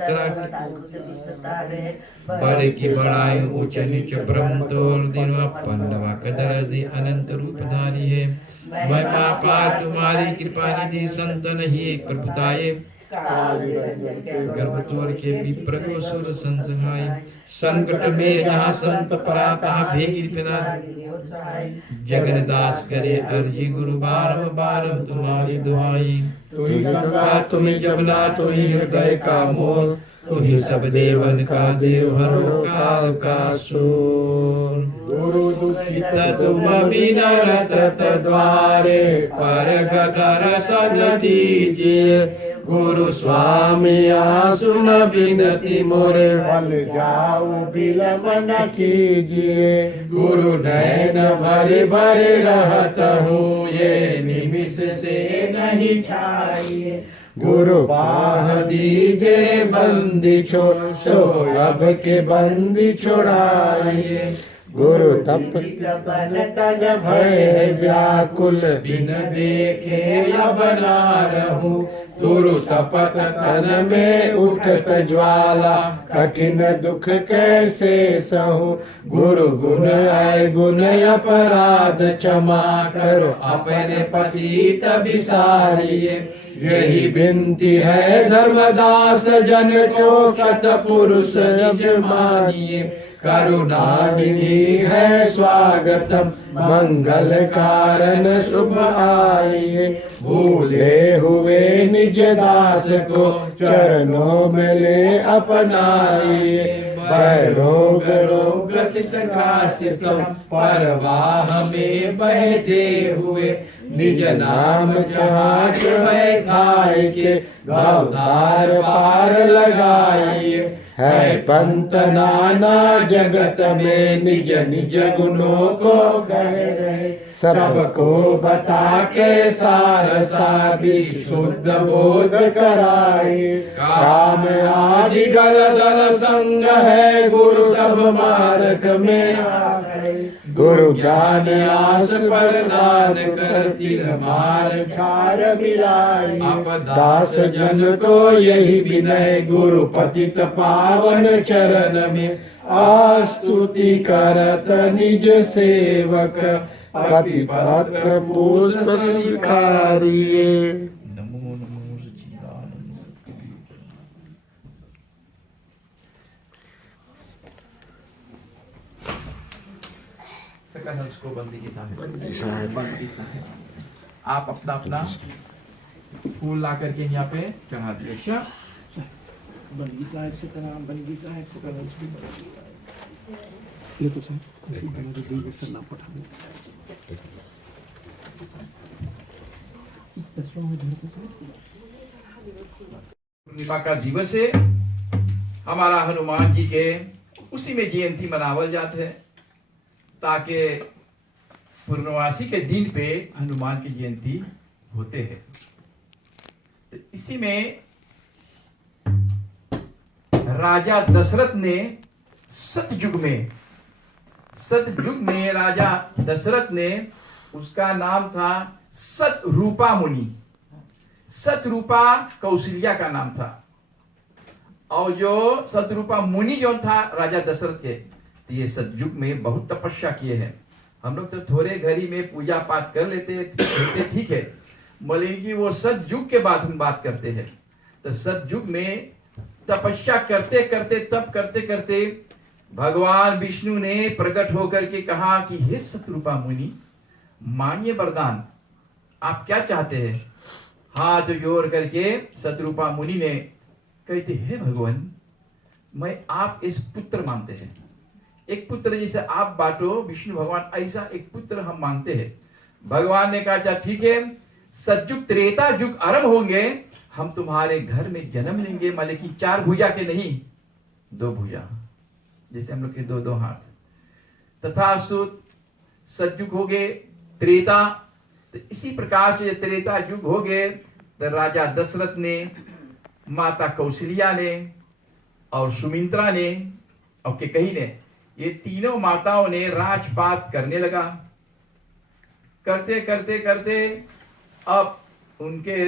बड़े की बड़ाई ऊंच नीच ब्रह्म तोल दिन पन्नवा कदर दी अनंत रूप धारी है। मैं पापा तुम्हारी कृपा निधि संत नहीं प्रभुताए गर्भ तोड़ के विप्र को सुर संसहाय संकट में जहाँ संत पराता भीर पिना जगन्नाथ करे अर्जी गुरु बारम बारम तुम्हारी दुहाई। तुही गंगा तुम्ही जमुना तुही हृदय का मोल तुम्ही सब देवन का देव हरो काल का सूर। गुरु दुखित तुम बिनरत द्वारे पर गटर सन दीजिए गुरु स्वामी आसुन बिनती मोरे बल जाऊ बिलम न कीजिए। गुरु नैन भरे भरे रहत हूँ ये निमिष से नहीं छाइए। गुरु बाह दीजे बंदी छोड़ सो अब के बंदी छोड़ाइए। गुरु तप तन भय व्याकुल बिन देखे अब ना रहूं। गुरु तपत तन में उठत ज्वाला कठिन दुख कैसे सहूं। गुरु गुण आए गुण अपराध क्षमा करो अपने पतित बिसारिए। यही विनती है धर्मदास जन को सतपुरुष निज मानिए। करुणा निधि है स्वागतम मंगल कारण शुभ आइए। भूले हुए निज दास को चरणों में ले अपनाइए। रोग रोग सित ग्रासितम परवाह में बहते हुए निज नाम जहाँ खाए के गौधार पार लगाइए। है पंत नाना जगत में निज निज गुणों को कह रहे। सबको बता के सार सारी शुद्ध बोध कराए। काम आदि गल दल संग है गुरु सब मार्ग में आ गए। गुरु ज्ञान आस प्रदान करती मार छार मिलाई। दास जन को यही विनय गुरु पतित पावन चरण में आस्तुति करत निज सेवक पति पत्र पुष्प स्वीकारिए। नमो नमो सच्चिदानंद। उसको बंदी की साहब बंदी साहब आप अपना अपना फूल ला करके यहाँ पे चढ़ा दिए। अच्छा बंदी साहब से करा बंदी साहब से करा ये तो सर सलाह पठा पूर्णिमा का दिवस है हमारा हनुमान जी के उसी में जयंती मनावल जाते हैं ताकि पूर्णवासी के दिन पे हनुमान की जयंती होते हैं। तो इसी में राजा दशरथ ने सतयुग में राजा दशरथ ने उसका नाम था सतरूपा मुनि। सतरूपा कौशल्या का नाम था और जो सतरूपा मुनि जो था राजा दशरथ के, तो ये सतयुग में बहुत तपस्या किए हैं। हम लोग तो थोड़े घड़ी में पूजा पाठ कर लेते ठीक है, मगर वो सतयुग के बाद हम बात करते हैं। तो सतयुग में तपस्या करते करते तप करते करते भगवान विष्णु ने प्रकट होकर के कहा कि हे सतरूपा मुनि मानिए वरदान, आप क्या चाहते हैं। हाथ जोड़ करके सतरूपा मुनि ने कहते हे भगवान मैं आप इस पुत्र मांगते हैं, एक पुत्र जैसे आप बांटो विष्णु भगवान ऐसा एक पुत्र हम मांगते हैं। भगवान ने कहा अच्छा ठीक है, सतयुग त्रेता युग आरंभ होंगे हम तुम्हारे घर में जन्म लेंगे, माले की 4 भुजा के नहीं 2 भुजा, जैसे हम लोग के 2 हाथ। तथास्तु सतयुग हो गए त्रेता, तो इसी प्रकार से त्रेता युग हो गए तो राजा दशरथ ने, माता कौशल्या ने और सुमित्रा ने और कैकेयी ने, ये तीनों माताओं ने राजपाट करने लगा। करते करते करते अब उनके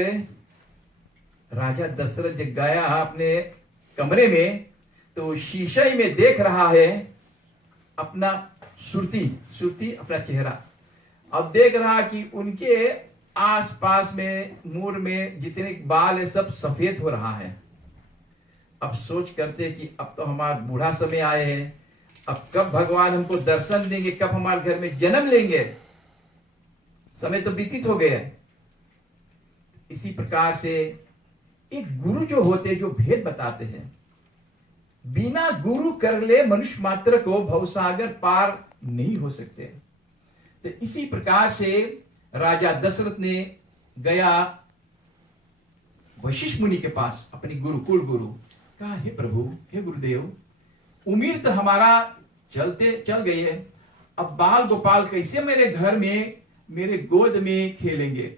राजा दशरथ जब गया अपने कमरे में तो शीशे में देख रहा है अपना सुरती अपना चेहरा। अब देख रहा कि उनके आसपास में मुंह में जितने बाल है सब सफेद हो रहा है। अब सोच करते कि अब तो हमारा बूढ़ा समय आए हैं, अब कब भगवान हमको दर्शन देंगे, कब हमारे घर में जन्म लेंगे, समय तो बीतित हो गया। इसी प्रकार से एक गुरु जो होते जो भेद बताते हैं, बिना गुरु कर ले मनुष्य मात्र को भवसागर पार नहीं हो सकते। तो इसी प्रकार से राजा दशरथ ने गया वशिष्ठ मुनि के पास, अपनी कुल गुरु, कहा हे प्रभु, हे गुरुदेव, उम्र तो हमारा चल गई है, अब बाल गोपाल कैसे मेरे घर में मेरे गोद में खेलेंगे।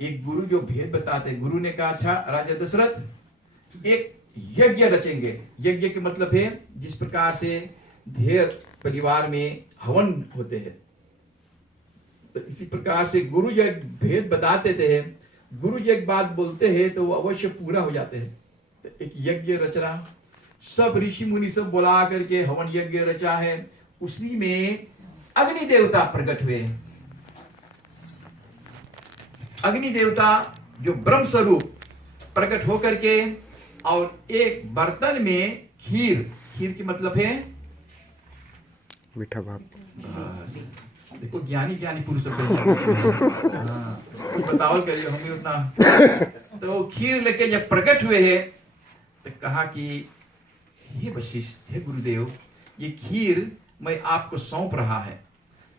एक गुरु जो भेद बताते, गुरु ने कहा था राजा दशरथ एक यज्ञ रचेंगे। यज्ञ के मतलब है जिस प्रकार से ढेर परिवार में हवन होते हैं, तो इसी प्रकार से गुरु जब भेद बताते थे, गुरु जी एक बात बोलते हैं तो वो अवश्य पूरा हो जाते हैं। तो एक यज्ञ रचना, सब ऋषि मुनि सब बुला करके हवन यज्ञ रचा है। उसी में अग्नि देवता प्रकट हुए। अग्नि देवता जो ब्रह्म स्वरूप प्रकट होकर के और एक बर्तन में खीर की मतलब है मीठा भाप। देखो ज्ञानी पुरुष बतावल करिए हमें उतना। तो खीर लेके जब प्रकट हुए हैं तो कहा कि हे वशिष्ठ, हे गुरुदेव, ये खीर मैं आपको सौंप रहा है।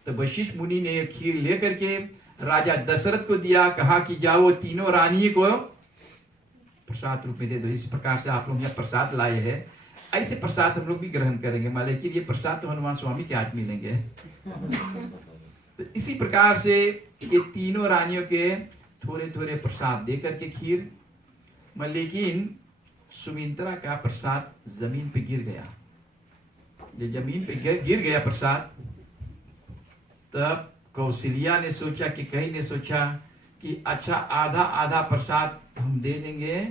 तो वशिष्ठ मुनि ने खीर लेकर के राजा दशरथ को दिया, कहा कि जाओ तीनों रानी को प्रसाद रूप में दे दो। इस प्रकार से आप लोग यहाँ प्रसाद लाए हैं, ऐसे प्रसाद हम लोग भी ग्रहण करेंगे, लेकिन ये प्रसाद तो हनुमान स्वामी के आज मिलेंगे। तो इसी प्रकार से ये तीनों रानियों के थोड़े थोड़े प्रसाद दे करके खीर, लेकिन सुमित्रा का प्रसाद जमीन पे गिर गया। जब जमीन पे गिर गया प्रसाद, तब कौशल्या ने सोचा कि कहीं ने सोचा कि अच्छा आधा आधा प्रसाद हम दे देंगे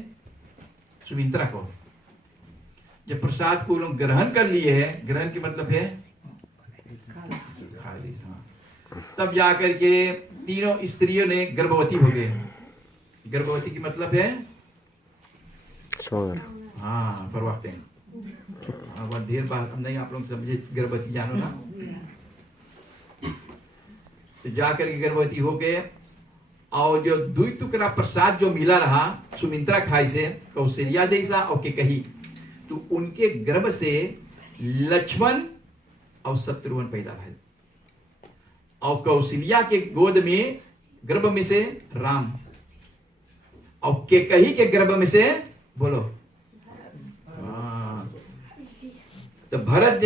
सुमित्रा को। जब प्रसाद को लोग ग्रहण कर लिए हैं, ग्रहण की मतलब है तब जाकर के तीनों स्त्रियों ने गर्भवती हो गए। गर्भवती की मतलब है हाँ परवाते हैं। बहुत देर बाद हम नहीं, आप लोग समझे गर्भवती जानो ना। तो जाकर के गर्भवती हो गए और जो दुई टुकड़ा प्रसाद जो मिला रहा सुमित्रा खाई से, कौशल्या जैसा और कैकेयी, तो उनके गर्भ से लक्ष्मण और शत्रुघ्न पैदा भय और कौशल्या के गोद में गर्भ में से राम और कैकेयी के गर्भ में से बोलो तो भरत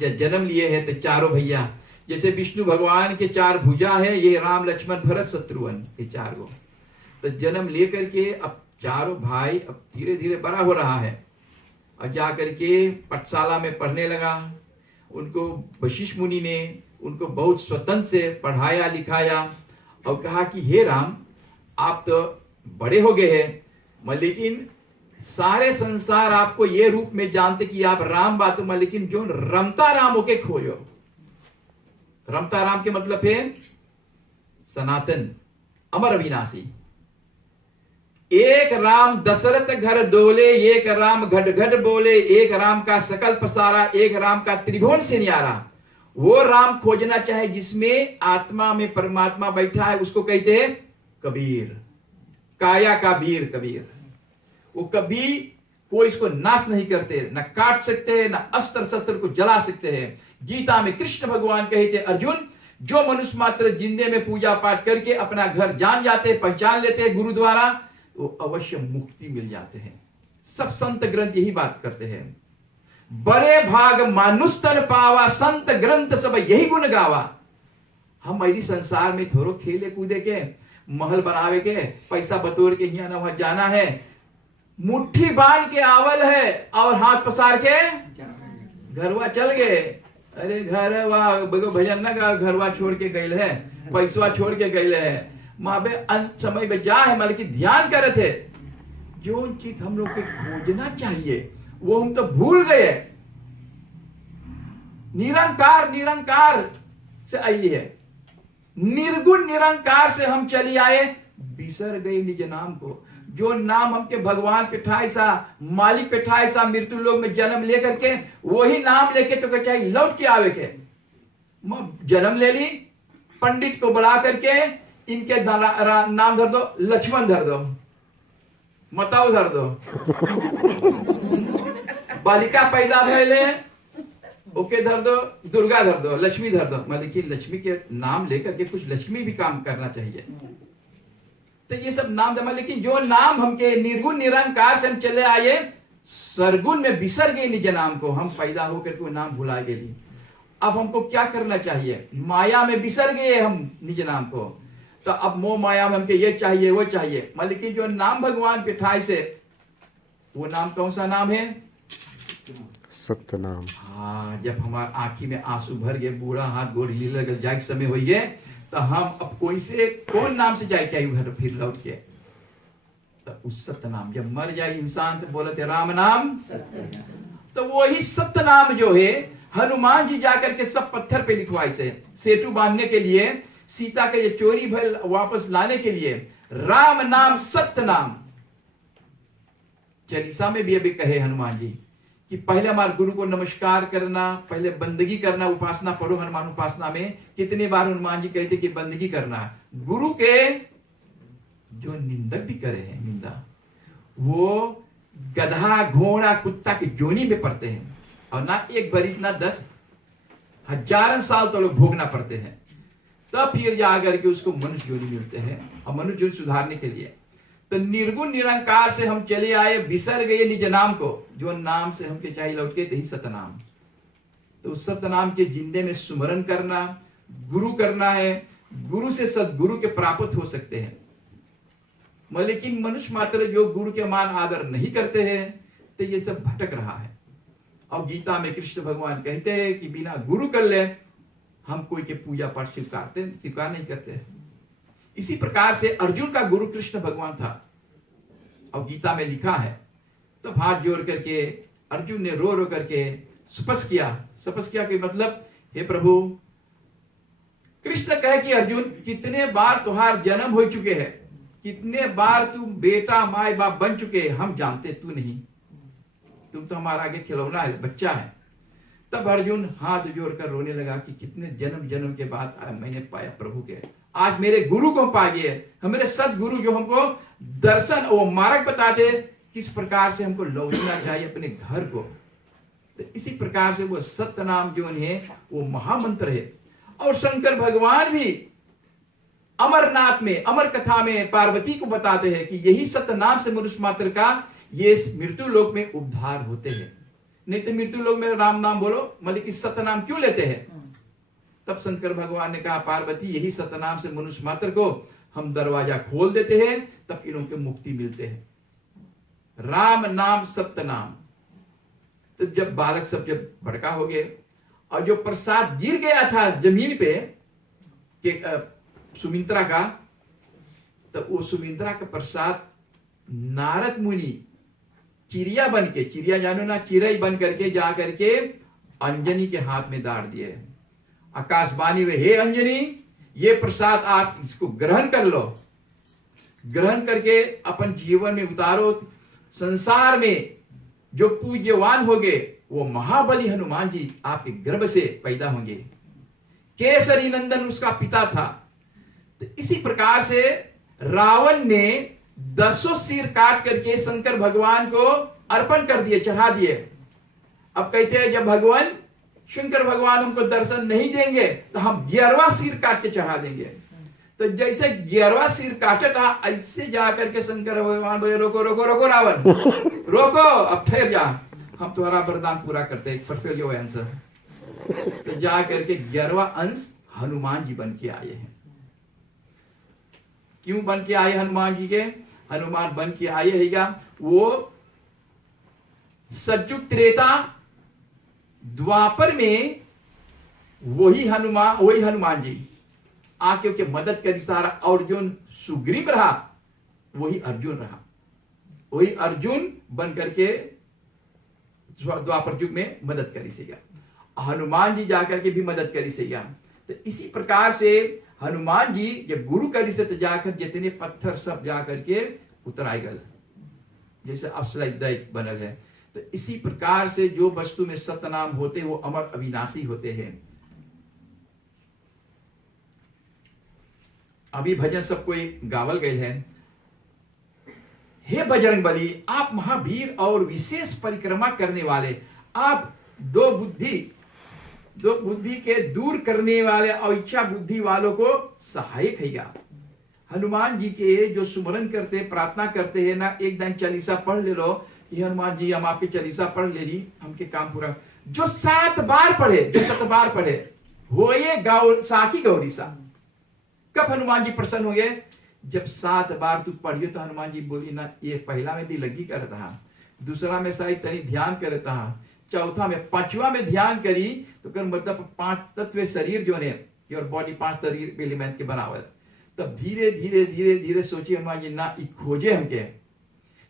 जब जन्म लिए हैं तो चारों भैया, जैसे विष्णु भगवान के चार भुजा है, ये राम लक्ष्मण भरत शत्रुघ्न ये चार गो, तो जन्म लेकर के अब चारों भाई अब धीरे धीरे बड़ा हो रहा है। और जाकर के पाठशाला में पढ़ने लगा। उनको वशिष्ठ मुनि ने उनको बहुत स्वतंत्र से पढ़ाया लिखाया और कहा कि हे राम, आप तो बड़े हो गए हैं, लेकिन सारे संसार आपको ये रूप में जानते कि आप राम बात, लेकिन जो रमता राम होके खोजो। रमता राम के मतलब है सनातन अमर अविनाशी। एक राम दशरथ घर डोले, एक राम घट घट बोले, एक राम का सकल पसारा, एक राम का त्रिभुवन से न्यारा। वो राम खोजना चाहे जिसमें आत्मा में परमात्मा बैठा है, उसको कहते हैं कबीर, काया का वीर कबीर। वो कभी कोई इसको नाश नहीं करते, न काट सकते, न अस्त्र शस्त्र को जला सकते हैं। गीता में कृष्ण भगवान कहते अर्जुन, जो मनुष्य मात्र जिंदे में पूजा पाठ करके अपना घर जान जाते, पहचान लेते गुरु द्वारा, वो अवश्य मुक्ति मिल जाते हैं। सब संत ग्रंथ यही बात करते हैं। बड़े भाग मानुष तन पावा, संत ग्रंथ सब यही गुण गावा। हम ऐसी संसार में थोड़ो खेले कूदे के, महल बनावे के, पैसा बटोर के यहाँ ना वहां जाना है। मुट्ठी बांध के आवल है और हाथ पसार के घरवा चल गए। अरे घरवा भजन ना गा, घरवा छोड़ के गए है, पैसवा छोड़ के गए है, माँ बे अंत समय में जा है मतलब कि ध्यान करे थे। जो चीज हम लोग के खोजना चाहिए वो हम तो भूल गए। निरंकार निरंकार से आई है, निर्गुण निरंकार से हम चली आए, बिसर गए निज नाम को। जो नाम हमके भगवान पे ठाई सा, मालिक पे ठाई सा, मृत्यु लोक में जन्म लेकर के वही नाम लेके तो चाहिए लौट के आवे के। जन्म ले ली, पंडित को बुला करके इनके नाम धर दो, लक्ष्मण धर दो, मताओ धर दो। बालिका पैदा भइले, ओके धर दो, दुर्गा धर दो, लक्ष्मी धर दो। मतलब कि लक्ष्मी के नाम लेकर के कुछ लक्ष्मी भी काम करना चाहिए। तो ये सब नाम दमा, लेकिन जो नाम हमके निर्गुण निरंकार से हम चले आए, सरगुण में बिसर गए निज नाम को। हम पैदा होकर के वो नाम भुला गए। अब हमको क्या करना चाहिए? माया में बिसर गए हम निज नाम को। तो अब मोह माया में हमके ये चाहिए वो चाहिए, लेकिन जो नाम भगवान पे ठाई से, वो नाम कौन सा नाम है? सत्य नाम। हाँ, जब हमारे आंखी में आंसू भर गए, बूढ़ा हाथ गोड़ हिले लगे, जाए समय होइए, तो हम अब कोई से कौन नाम से जाए क्या घर फिर लौट के? तो उस सत्य नाम, जब मर जाए इंसान तो बोलते राम नाम, तो वही सत्य नाम जो है हनुमान जी जाकर के सब पत्थर पे लिखवाए से, सेतु बांधने के लिए, सीता के चोरी भल वापस लाने के लिए, राम नाम सत्य नाम। चालीसा में भी अभी कहे हनुमान जी कि पहले हमारे गुरु को नमस्कार करना, पहले बंदगी करना, उपासना पढ़ो हनुमान उपासना में। कितने बार हनुमान जी कहते कि बंदगी करना। गुरु के जो निंदक भी करे हैं निंदा, वो गधा घोड़ा कुत्ता की जोनी में पड़ते हैं, और ना एक बरिस ना 10,000 साल तो लोग भोगना पड़ते हैं। तब फिर जाकर के उसको मनुष्य योनि मिलते हैं, और मनुष्य योनि सुधारने के लिए। तो निर्गुण निरंकार से हम चले आए, बिसर गए निज नाम को। जो नाम से हमके चाहिए लौट के, तो ही सतनाम। तो उस सतनाम के जिंदे में सुमरन करना, गुरु करना है। गुरु से सदगुरु के प्राप्त हो सकते हैं। लेकिन मनुष्य मात्र जो गुरु के मान आदर नहीं करते हैं, तो ये सब भटक रहा है। और गीता में कृष्ण भगवान कहते हैं कि बिना गुरु कर ले हम कोई के पूजा पाठ स्वीकार नहीं करते। इसी प्रकार से अर्जुन का गुरु कृष्ण भगवान था, और गीता में लिखा है। तो हाथ जोड़ करके अर्जुन ने रो रो करके तपस किया कि मतलब, हे प्रभु, कृष्ण कहे कि अर्जुन, कितने बार तुम्हार जन्म हो चुके हैं, कितने बार तुम बेटा माए बाप बन चुके हैं, हम जानते, तू नहीं, तुम तो हमारा आगे खिलौना है, बच्चा है। तब अर्जुन हाथ जोड़कर रोने लगा कि कितने जन्म जन्म के बाद मैंने पाया प्रभु के, आज मेरे गुरु को पा गए, हमारे सदगुरु जो हमको दर्शन वो मार्ग बताते किस प्रकार से हमको लौटना चाहिए अपने घर को। तो इसी प्रकार से वो सत्य नाम जो है वो महामंत्र है। और शंकर भगवान भी अमरनाथ में, अमर कथा में पार्वती को बताते हैं कि यही सत्य नाम से मनुष्य मात्र का ये मृत्यु लोक में उद्धार होते हैं। नहीं तो मृत्यु लोक में राम नाम बोलो, मतलब कि सत्य नाम क्यों लेते हैं? तब शंकर भगवान ने कहा, पार्वती, यही सत्य नाम से मनुष्य मात्र को हम दरवाजा खोल देते हैं, तब इन्हों को मुक्ति मिलते हैं। राम नाम सत्य नाम। तो जब बालक सब जब भड़का हो गए, और जो प्रसाद गिर गया था जमीन पे के सुमित्रा का, तो वो सुमित्रा का प्रसाद नारद मुनि चिड़िया बन के, चिड़िया जानो ना, चिड़ई बन करके जा करके अंजनी के हाथ में डाल दिए। आकाशवाणी में, हे अंजनी, ये प्रसाद आप इसको ग्रहण कर लो, ग्रहण करके अपन जीवन में उतारो। संसार में जो पूज्यवान होंगे वो महाबली हनुमान जी आपके गर्भ से पैदा होंगे। केसरी नंदन उसका पिता था। तो इसी प्रकार से रावण ने 10 सिर काट करके शंकर भगवान को अर्पण कर दिए, चढ़ा दिए। अब कहते हैं जब भगवान शंकर भगवान हमको दर्शन नहीं देंगे तो हम 11वां सिर काट के चढ़ा देंगे। तो जैसे 11वां सिर काटा था, ऐसे जाकर के शंकर भगवान बोले, रोको रोको रोको रावण, रोको, अब ठहर जा, हम तुम्हारा वरदान पूरा करते हैं, परफेक्ट जो अंश। तो जा करके 11वां अंश हनुमान जी बन के आए हैं। क्यों बन के आए हनुमान जी के? हनुमान बन के आए है क्या? वो सतयुग त्रेता द्वापर में वही हनुमान जी आके के मदद करी। सारा अर्जुन सुग्रीव रहा, वही अर्जुन रहा, वही अर्जुन बन करके द्वापर युग में मदद करी से गया। हनुमान जी जाकर के भी मदद करी से गया। तो इसी प्रकार से हनुमान जी जब गुरु करी से तो जाकर जितने पत्थर सब जाकर के उतर आए गल, जैसे अप्सरा दैत बनल है। तो इसी प्रकार से जो वस्तु में सतनाम होते वो अमर अविनाशी होते हैं। अभी भजन सब कोई गावल गए हैं। हे बजरंगबली, आप महावीर और विशेष परिक्रमा करने वाले, आप दो बुद्धि के दूर करने वाले और इच्छा बुद्धि वालों को सहायक है। क्या हनुमान जी के जो सुमरन करते प्रार्थना करते हैं ना, एक दिन चालीसा पढ़ ले लो कि हनुमान जी हम आपकी चालीसा पढ़ ले ली, हमके काम पूरा। जो 7 बार पढ़े हो ये साखी गौरी सा। कब हनुमान जी प्रसन्न हो गए? जब 7 बार तू पढ़ियो तो हनुमान जी बोली ना, ये पहला में दिलगी करता है, दूसरा में शायद तनी ध्यान करता है, चौथा में, 5वां में ध्यान करी तो कर मतलब 5 तत्व शरीर जो ने योर बॉडी 5 शरीर एलिमेंट के बनावल। तब धीरे धीरे धीरे धीरे सोचिए हनुमान जी ना खोजे हमके,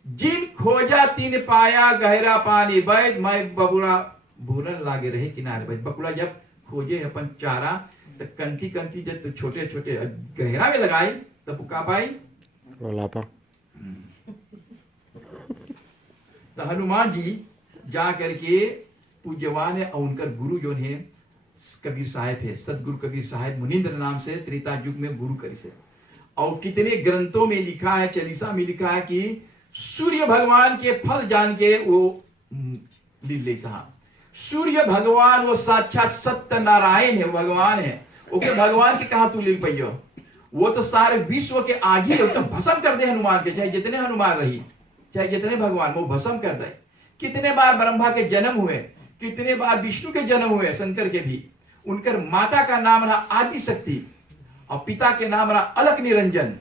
जिन खोजा तीन पाया गहरा पानी बैठ, मैं बबुला भूरन लागे रहे किनारे बैठ। बकुला जब खोजे अपन चारा तो कंती कंती जब छोटे छोटे गहरा में लगाई तब पुका पाई लापा। तो हनुमान जी जा करके पूज्यवान है और उनका गुरु जो है कबीर साहब है, सदगुरु कबीर साहब मुनिंद्र नाम से त्रेता युग में गुरु करी से। और कितने ग्रंथों में लिखा है, चालीसा में लिखा है कि सूर्य भगवान के फल जान के वो लीले साहब, सूर्य भगवान वो साक्षात सत्य नारायण है, भगवान है। ओके भगवान के कहा तू लील पैयो, वो तो सारे विश्व के आगे तो भस्म कर दे हनुमान के, चाहे जितने हनुमान रही, चाहे जितने भगवान, वो भस्म कर दे। कितने बार ब्रह्मा के जन्म हुए, कितने बार विष्णु के जन्म हुए, शंकर के भी। उनकर माता का नाम रहा आदि शक्ति और पिता के नाम रहा अलक निरंजन।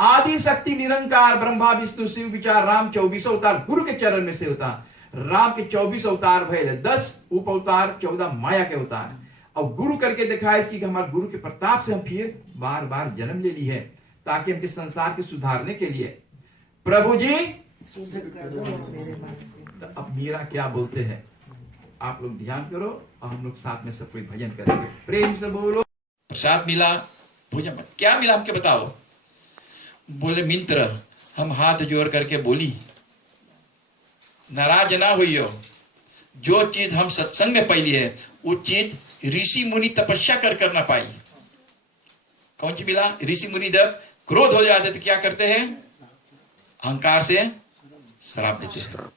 आदि शक्ति निरंकार ब्रह्मा विष्णु शिव विचार राम 24 अवतार गुरु के चरण में से होता। राम के 24 अवतार भय, 10 उप अवतार, 14 माया के अवतार। और गुरु करके दिखाया इसकी कि हमारे गुरु के प्रताप से हम फिर बार बार जन्म ले ली है, ताकि हमके संसार के सुधारने के लिए। प्रभु जी तो अब मीरा क्या बोलते हैं, आप लोग ध्यान करो और हम लोग साथ में सब कोई भजन करेंगे। प्रेम से बोलो। प्रसाद मिला, भोजन क्या मिला हमके बताओ? बोले मित्र, हम हाथ जोड़ करके बोली नाराज ना हुई, जो चीज हम सत्संग में पाई है वो चीज ऋषि मुनि तपस्या कर ना पाई। कौन सी मिला? ऋषि मुनि जब क्रोध हो जाते तो क्या करते हैं? अहंकार से श्राप देते हैं।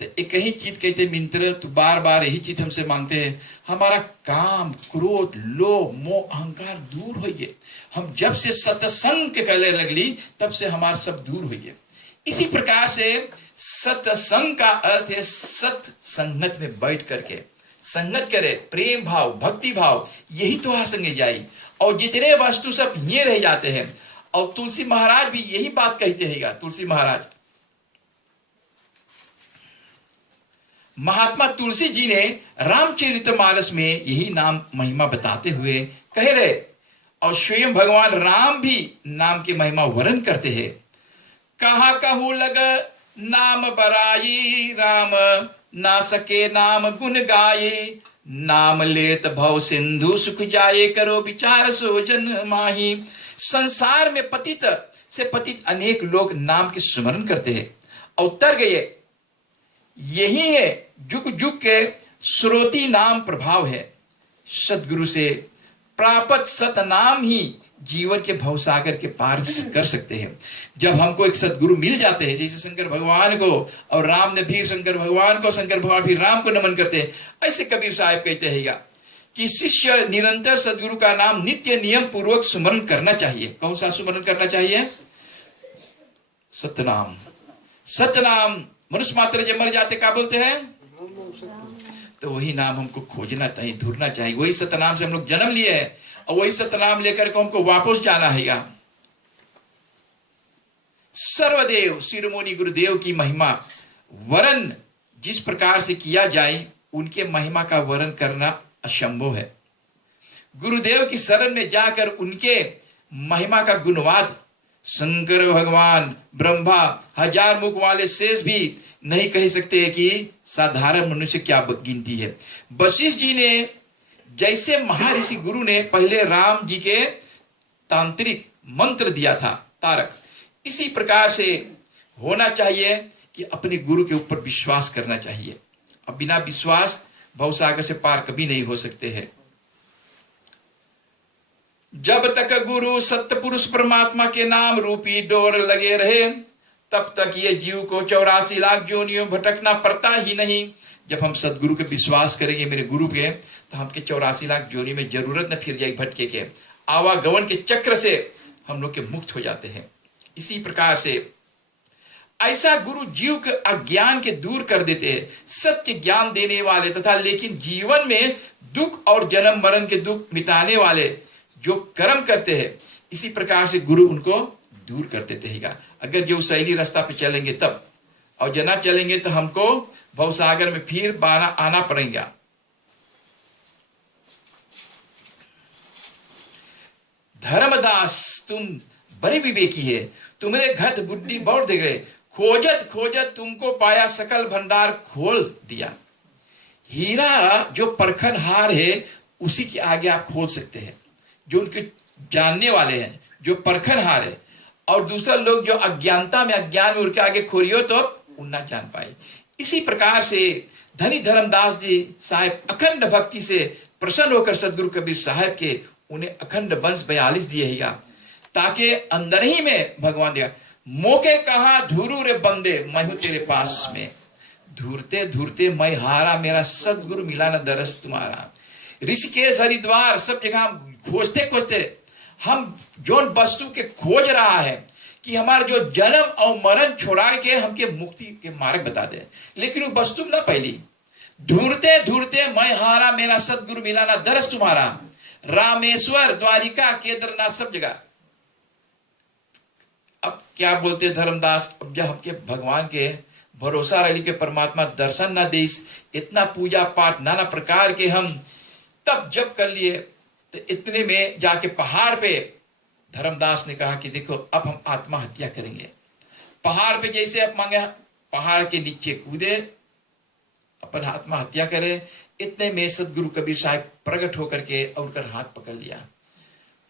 तो एक ही चीज कहते मित्र, तू बार बार यही चीज हमसे मांगते हैं, हमारा काम क्रोध लोभ मोह अहंकार दूर होइए। हम जब से सत्संग के कले लगली तब से हमारा सब दूर होइए। इसी प्रकार से सत्संग का अर्थ है सत संगत में बैठ करके संगत करे, प्रेम भाव भक्ति भाव, यही तो हर संगे जाई। और जितने वस्तु सब ये रह जाते हैं। और तुलसी महाराज भी यही बात कहते हैं। तुलसी महाराज, महात्मा तुलसी जी ने रामचरितमानस में यही नाम महिमा बताते हुए कह रहे, और स्वयं भगवान राम भी नाम की महिमा वर्णन करते हैं। कहा कहू लग नाम बराई, राम ना सके नाम गुण गाये, नाम लेत भव सिंधु सुख जाए, करो विचार सो जन माही। संसार में पतित से पतित अनेक लोग नाम के स्मरण करते हैं और उतर गए। यही है जुग जुग के श्रोति नाम प्रभाव है। सदगुरु से प्राप्त सतनाम ही जीवन के भवसागर के पार कर सकते हैं। जब हमको एक सदगुरु मिल जाते हैं, जैसे शंकर भगवान को, और राम ने भी शंकर भगवान को, शंकर भगवान भी राम को नमन करते हैं। ऐसे कबीर साहब कहते हैं कि शिष्य निरंतर सदगुरु का नाम नित्य नियम पूर्वक सुमरण करना चाहिए। कौन सा सुमरण करना चाहिए? सतनाम। सतनाम। मनुष्य मात्र जब मर जाते क्या बोलते हैं? तो वही नाम हमको खोजना चाहिए, ढूंढना चाहिए। वही सतनाम से हम लोग जन्म लिए हैं। और वही सतनाम लेकर के हमको वापस जाना है। सर्वदेव शिरोमणि गुरुदेव की महिमा वर्ण जिस प्रकार से किया जाए, उनके महिमा का वर्ण करना असंभव है। गुरुदेव की शरण में जाकर उनके महिमा का गुणवाद शंकर भगवान, ब्रह्मा, हजार मुख वाले शेष भी नहीं कह सकते कि साधारण मनुष्य क्या गिनती है। वशिष्ठ जी ने जैसे महर्षि गुरु ने पहले राम जी के तांत्रिक मंत्र दिया था तारक, इसी प्रकार से होना चाहिए कि अपने गुरु के ऊपर विश्वास करना चाहिए। अब बिना विश्वास भवसागर से पार कभी नहीं हो सकते हैं। जब तक गुरु सत्य पुरुष परमात्मा के नाम रूपी डोर लगे रहे, तब तक ये जीव को 84 लाख योनियों भटकना पड़ता ही नहीं। जब हम सदगुरु के विश्वास करेंगे मेरे गुरु पे, तो हमके 84 लाख योनि में जरूरत न फिर जाएगी भटके के। आवागमन के चक्र से हम लोग के मुक्त हो जाते हैं। इसी प्रकार से ऐसा गुरु जीव के अज्ञान के दूर कर देते हैं, सत्य ज्ञान देने वाले तथा लेकिन जीवन में दुख और जन्म मरण के दुख मिटाने वाले जो कर्म करते हैं, इसी प्रकार से गुरु उनको दूर कर देते हैं। अगर जो सही रास्ता पे चलेंगे तब, और जना चलेंगे तो हमको भवसागर में फिर बाना आना पड़ेगा। धर्मदास तुम बड़े विवेकी है, तुम्हारे घट बुद्धि बहुत देख रहे, खोजत खोजत तुमको पाया, सकल भंडार खोल दिया। हीरा जो परखन हार है, उसी के आगे आप खोल सकते हैं, जो उनके जानने वाले हैं, जो परखन हार है। और दूसरा लोग जो अज्ञानता में अज्ञान में उनके आगे खोरियो तो उन ना जान पाए। इसी प्रकार से धनी धर्मदास जी साहब अखंड भक्ति से प्रसन्न होकर सदगुरु कबीर साहब के उन्हें अखंड वंश 42 दिए ही, ताकि अंदर ही में भगवान दिया। मोके कहा धुरु रे बंदे, मैं हूं तेरे पास में, धूरते धूरते मैं हारा, मेरा सदगुरु मिला न दरस तुम्हारा। ऋषिकेश हरिद्वार सब जगह खोजते खोजते हम जो वस्तु के खोज रहा है कि हमारा जो जन्म और मरण छोड़ा के हमके मुक्ति के मार्ग बता दे, लेकिन वो वस्तु ना पहली। ढूंढते ढूंढते मैं हारा, मेरा सदगुरु मिला ना दरस तुम्हारा। रामेश्वर, द्वारिका, केदारनाथ सब जगह। अब क्या बोलते धर्मदास, अब जब हमके भगवान के भरोसा रही के परमात्मा दर्शन ना दे, इतना पूजा पाठ नाना प्रकार के हम तब जब कर लिए, तो इतने में जाके पहाड़ पे धर्मदास ने कहा कि देखो अब हम आत्महत्या करेंगे। पहाड़ पे जैसे अब मांगे, पहाड़ के नीचे कूदे, अपन आत्महत्या करे। इतने में सदगुरु कबीर साहब प्रकट होकर के और उनका हाथ पकड़ लिया।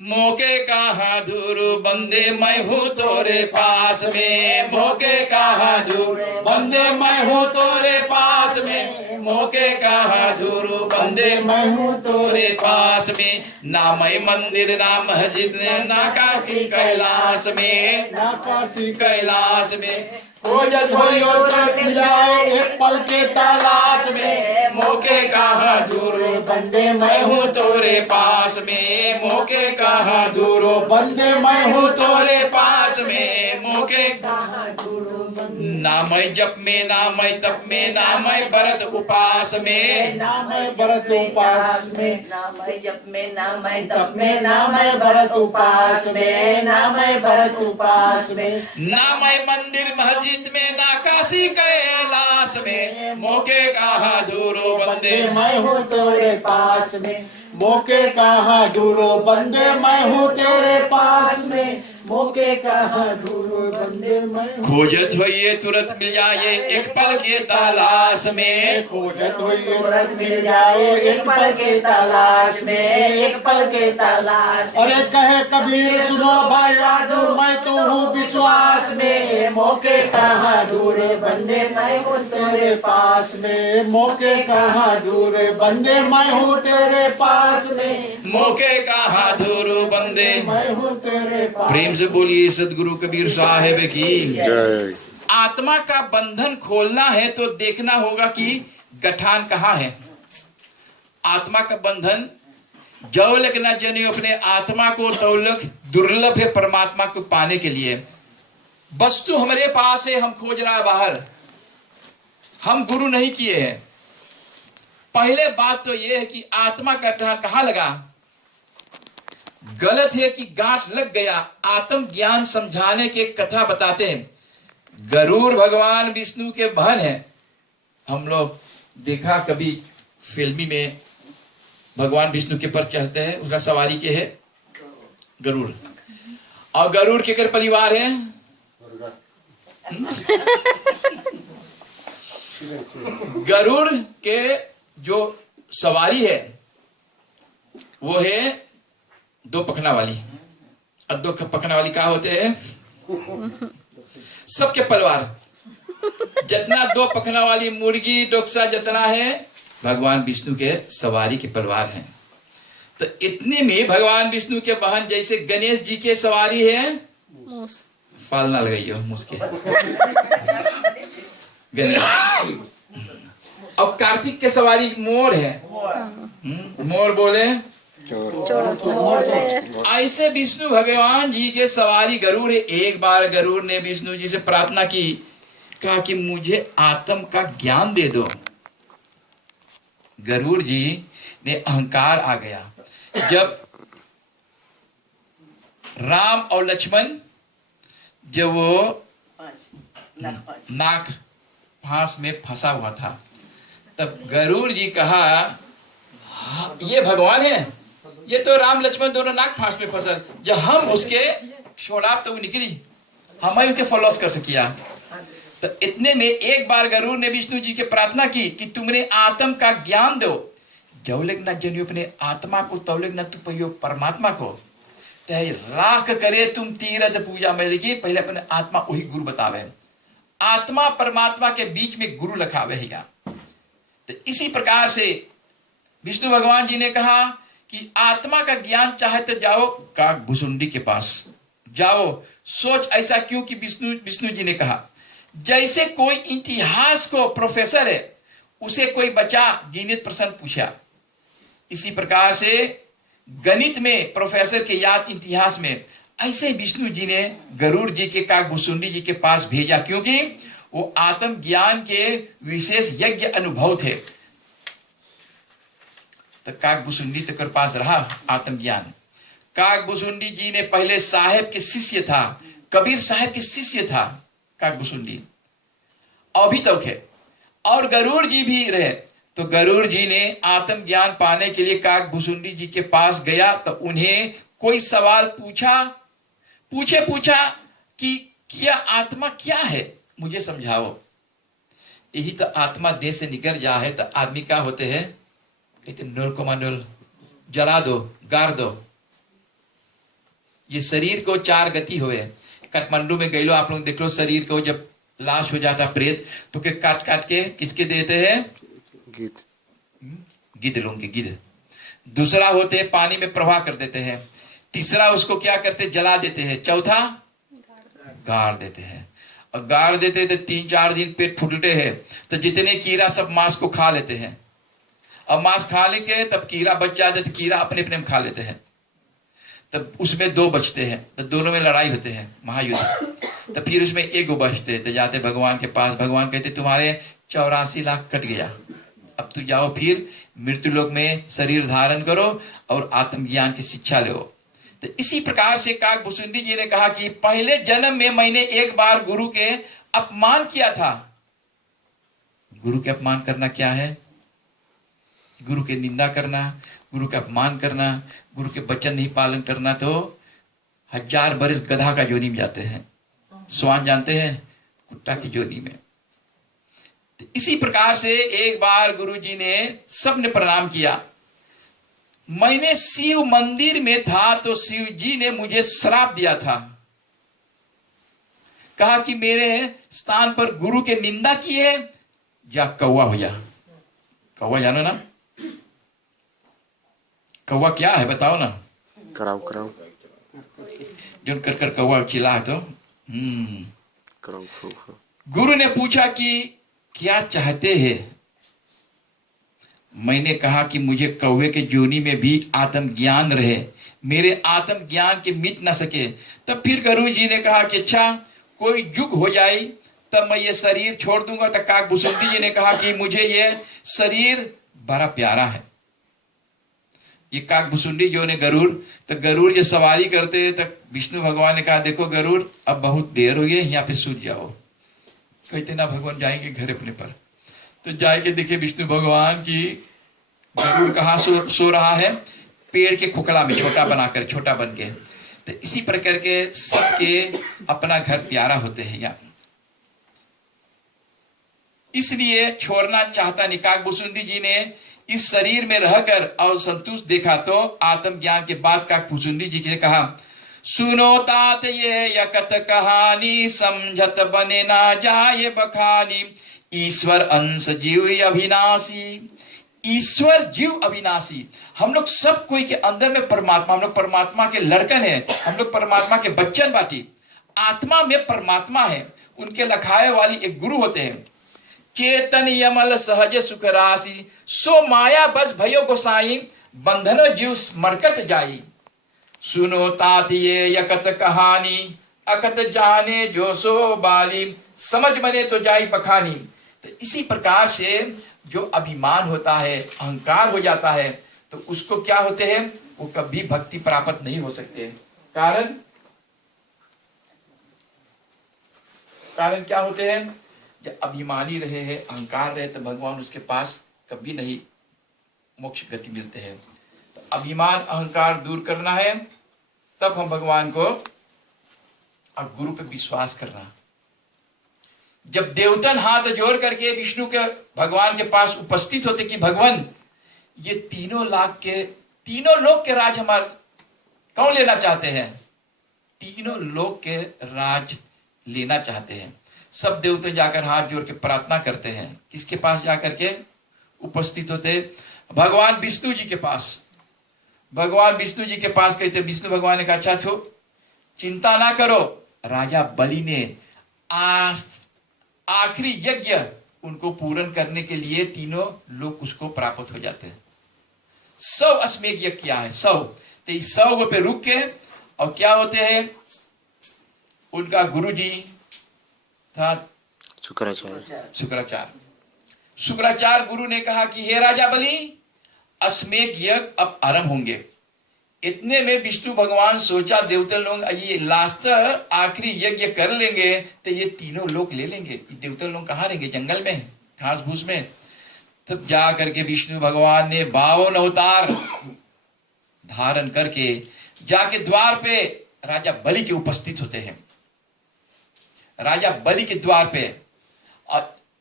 मोके कहा दूर बंदे मैं हूँ तोरे पास में, मोके कहा दूर बंदे मैं हूँ तोरे पास में, मोके कहा दूर बंदे मैं हूँ तोरे पास में। ना मैं मंदिर ना मस्जिद ना काशी कैलाश में, ना काशी कैलाश में, खोजत होइयो तो मिल जाए एक पल के तलाश में। मोके कहा दूर बंदे मैं हूँ तोरे पास में, मोके कहा दूर बंदे मैं हूँ तोरे पास में, मोके कहा दूर ना मैं जप में ना मैं तप में ना मैं व्रत उपास में, ना मैं व्रत उपास में, ना मैं जप में ना मैं तप में ना मैं व्रत उपास में, ना मैं व्रत उपास में, ना मैं मंदिर मस्जिद में ना काशी कैलाश में। मोके कहा दूरो बंदे मैं हूँ तोरे पास में, मोके कहा दूरो बंदे मैं हूँ तेरे पास में, मोके कहा दूरो बंदे मैं हूँ। खोजत होइए तुरंत मिल जाए एक पल के तलाश में, खोजत होइए तुरंत मिल जाए एक पल के तलाश में, एक पल के तलाश। अरे कहे कबीर सुनो भाई साधु, मैं तो हूँ विश्वास में, मौके कहाँ दूर बंदे मैं हूँ तेरे पास में, मौके कहाँ दूर बंदे मैं हूँ तेरे पास में, मोके कहा दूर बंदे मैं हूँ तेरे पास। प्रेम से बोलिए सदगुरु कबीर साहेब की जय। आत्मा का बंधन खोलना है तो देखना होगा कि गठान कहाँ है। आत्मा का बंधन जौलक न जने अपने आत्मा को तौलक दुर्लभ है परमात्मा को पाने के लिए। वस्तु हमारे पास है, हम खोज रहा है बाहर, हम गुरु नहीं किए हैं। पहले बात तो यह है कि आत्मा का गठान कहाँ लगा। गलत है कि गांठ लग गया। आत्म ज्ञान समझाने के कथा बताते हैं। गरुड़ भगवान विष्णु के बहन है। हम लोग देखा कभी फिल्मी में भगवान विष्णु के पर चढ़ते हैं, उसका सवारी के है गरुड़। और गरुड़ के कर परिवार है गरुड़ के जो सवारी है वो है दो पखना वाली। और दो पखना वाली क्या होते हैं? सबके परिवार जितना दो पखना वाली मुर्गी डोक्सा जितना है भगवान विष्णु के सवारी के परिवार हैं। तो इतने में भगवान विष्णु के बहन जैसे गणेश जी के सवारी है, फाल ना लगाई हो मुझके गणेश। अब कार्तिक के सवारी मोर है, मोर बोले ऐसे विष्णु भगवान जी के सवारी गरुड़ है। एक बार गरुड़ ने विष्णु जी से प्रार्थना की, कहा कि मुझे आत्म का ज्ञान दे दो। गरुड़ जी ने अहंकार आ गया। जब राम और लक्ष्मण जब वो नाग फांस में फंसा हुआ था, तब गरुड़ जी कहा हाँ, ये भगवान है, ये तो राम लक्ष्मण दोनों नाग फांस में फंसा, जब हम उसके छोड़ा तो वो निकली, हमें उनके फॉलोअर्स कर सकिया। तो इतने में एक बार गरुड़ ने विष्णु जी के प्रार्थना की कि तुमने आत्म का ज्ञान दो। जवलेग न जनियो अपने आत्मा को, तवलेग न तू पयो परमात्मा को। चाहे राख करे तुम तीरथ पूजा में, लिखी पहले अपने आत्मा वही गुरु बतावे। आत्मा परमात्मा के बीच में गुरु लखावे ही। तो इसी प्रकार से विष्णु भगवान जी ने कहा कि आत्मा का ज्ञान चाहे तो जाओ काकभुसुंडी के पास जाओ। सोच ऐसा क्यों कि विष्णु जी ने कहा जैसे कोई इतिहास को प्रोफेसर है, उसे कोई बच्चा गिनित प्रश्न पूछा, इसी प्रकार से गणित में प्रोफेसर के याद इतिहास में, ऐसे विष्णु जी ने गरुड़ जी के काकभुसुंडी जी के पास भेजा, क्योंकि वो आत्म ज्ञान के विशेष यज्ञ अनुभव थे। तो काकभुसुंडी तक के पास रहा आत्म ज्ञान। काकभुसुंडी जी ने पहले साहेब के शिष्य था, कबीर साहेब के शिष्य था काकभुसुंडी, अभी तक है। और गरुड़ जी भी रहे। तो गरुड़ जी ने आत्म ज्ञान पाने के लिए काकभुसुंडी जी के पास गया। तो उन्हें कोई सवाल पूछा कि क्या आत्मा क्या है, मुझे समझाओ। यही तो आत्मा देह से निकल जा है तो आदमी क्या होते हैं, कहते 0,0 जला दो, गाड़ दो। ये शरीर को 4 गति हुए। काठमांडू में गई लो आप लोग देख लो, शरीर को जब लाश हो जाता प्रेत तो के काट के किसके देते हैं, गिद्ध लोगों के गिद्ध। दूसरा होते हैं पानी में प्रवाह कर देते हैं। तीसरा उसको क्या करते, जला देते हैं। चौथा गाड़ देते हैं। और गाड़ देते तो 3-4 दिन पेट फूटते हैं तो जितने कीड़ा सब मांस को खा लेते हैं। और मांस खा लेके तब कीड़ा बच जाते तो कीड़ा अपने अपने में खा लेते हैं। तब उसमें 2 बचते हैं तो दोनों में लड़ाई होते हैं, महायुद्ध। तो फिर उसमें एक बचते तो जाते भगवान के पास। भगवान कहते तुम्हारे 84 लाख कट गया, अब तू जाओ फिर मृत्यु लोक में शरीर धारण करो और आत्मज्ञान की शिक्षा लो। तो इसी प्रकार से काकभुसुंडी जी ने कहा कि पहले जन्म में मैंने एक बार गुरु के अपमान किया था। गुरु के अपमान करना क्या है, गुरु के निंदा करना, गुरु का अपमान करना, गुरु के वचन नहीं पालन करना तो 1000 बरस गधा का जोनी में जाते हैं। स्वान जानते हैं, कुत्ता की जोनी में। तो इसी प्रकार से एक बार गुरु जी ने सबने प्रणाम किया। मैंने शिव मंदिर में था तो शिव जी ने मुझे श्राप दिया था, कहा कि मेरे स्थान पर गुरु के निंदा की है, जा कौवा हो जा। कौवा जानो ना, कौवा क्या है बताओ ना। कराओ जो कर कौवा चिल्ला तो गुरु ने पूछा कि क्या चाहते हैं। मैंने कहा कि मुझे कौवे के जोनी में भी आत्मज्ञान रहे, मेरे आत्मज्ञान के मिट ना सके। तब फिर गुरु जी ने कहा कि अच्छा कोई युग हो जाए तब मैं ये शरीर छोड़ दूंगा। तब काकभुसुंडी जी ने कहा कि मुझे ये शरीर बड़ा प्यारा है, ये काकभुसुंडी जो ने गरुड़, तो गरुड़ ये सवारी करते तक विष्णु भगवान ने कहा देखो गरुड़ अब बहुत देर हो गई, यहाँ पे सूत जाओ। कहते ना भगवान जाएंगे घर अपने पर। तो जाके देखे विष्णु भगवान की गरुड़ कहाँ सो रहा है, पेड़ के खोखला में छोटा बनाकर, छोटा बन के। तो इसी प्रकार के सबके अपना घर प्यारा होते हैं यहाँ, इसलिए छोड़ना चाहता नहीं। काकभुसुंडी जी ने इस शरीर में रहकर और संतुष्ट देखा तो आत्मज्ञान के बाद काकभुसुंडी जी ने कहा सुनो तात ये यकत कहानी, समझत बने ना जाए बखानी। ईश्वर अंश जीव अविनाशी, ईश्वर जीव अविनाशी। हम लोग सब कोई के अंदर में परमात्मा, हम लोग परमात्मा के लड़कन है, हम लोग परमात्मा के बच्चन बाटी। आत्मा में परमात्मा है, उनके लखाए वाली एक गुरु होते हैं। चेतन यमल सहज सुख राशि, सो माया बस भयो गोसाई, बंधन जीव मरकट जाई। सुनो तात ये यकत कहानी, अकत जाने जो सो बाली, समझ बने तो जाई बखानी। तो इसी प्रकार से जो अभिमान होता है, अहंकार हो जाता है, तो उसको क्या होते हैं, वो कभी भक्ति प्राप्त नहीं हो सकते। कारण क्या होते हैं, जब अभिमानी रहे हैं, अहंकार रहे, तो भगवान उसके पास कभी नहीं मोक्ष गति मिलते हैं। तो अभिमान अहंकार दूर करना है, तब हम भगवान को और गुरु पे विश्वास करना। जब देवतन हाथ जोड़ करके विष्णु के भगवान के पास उपस्थित होते कि भगवान ये तीनों लोक के राज हमारे कौन लेना चाहते हैं, तीनों लोक के राज लेना चाहते हैं। सब देवते जाकर हाथ जोड़ के प्रार्थना करते हैं, किसके पास जाकर के उपस्थित होते, भगवान विष्णु जी के पास। भगवान विष्णु जी के पास कहते, विष्णु भगवान ने कहा अच्छा छो चिंता ना करो, राजा बलि ने आखिरी यज्ञ उनको पूर्ण करने के लिए तीनों लोग उसको प्राप्त हो जाते हैं। 100 अश्वमेध यज्ञ किया है, 100। तो इस 100 पे रुक के और क्या होते हैं, उनका गुरु जी था शुक्राचार्य गुरु ने कहा कि हे राजा बलि, अश्वमेध यज्ञ अब आरंभ होंगे। इतने में विष्णु भगवान सोचा देवता लोग ये लास्ट आखिरी यज्ञ कर लेंगे तो ये तीनों लोग ले लेंगे। देवता लोग कहाँ रहेंगे, जंगल में, घास भूस में। तब जा करके विष्णु भगवान ने 52 अवतार धारण करके जाके द्वार पे राजा बलि के उपस्थित होते हैं। राजा बलि के द्वार पे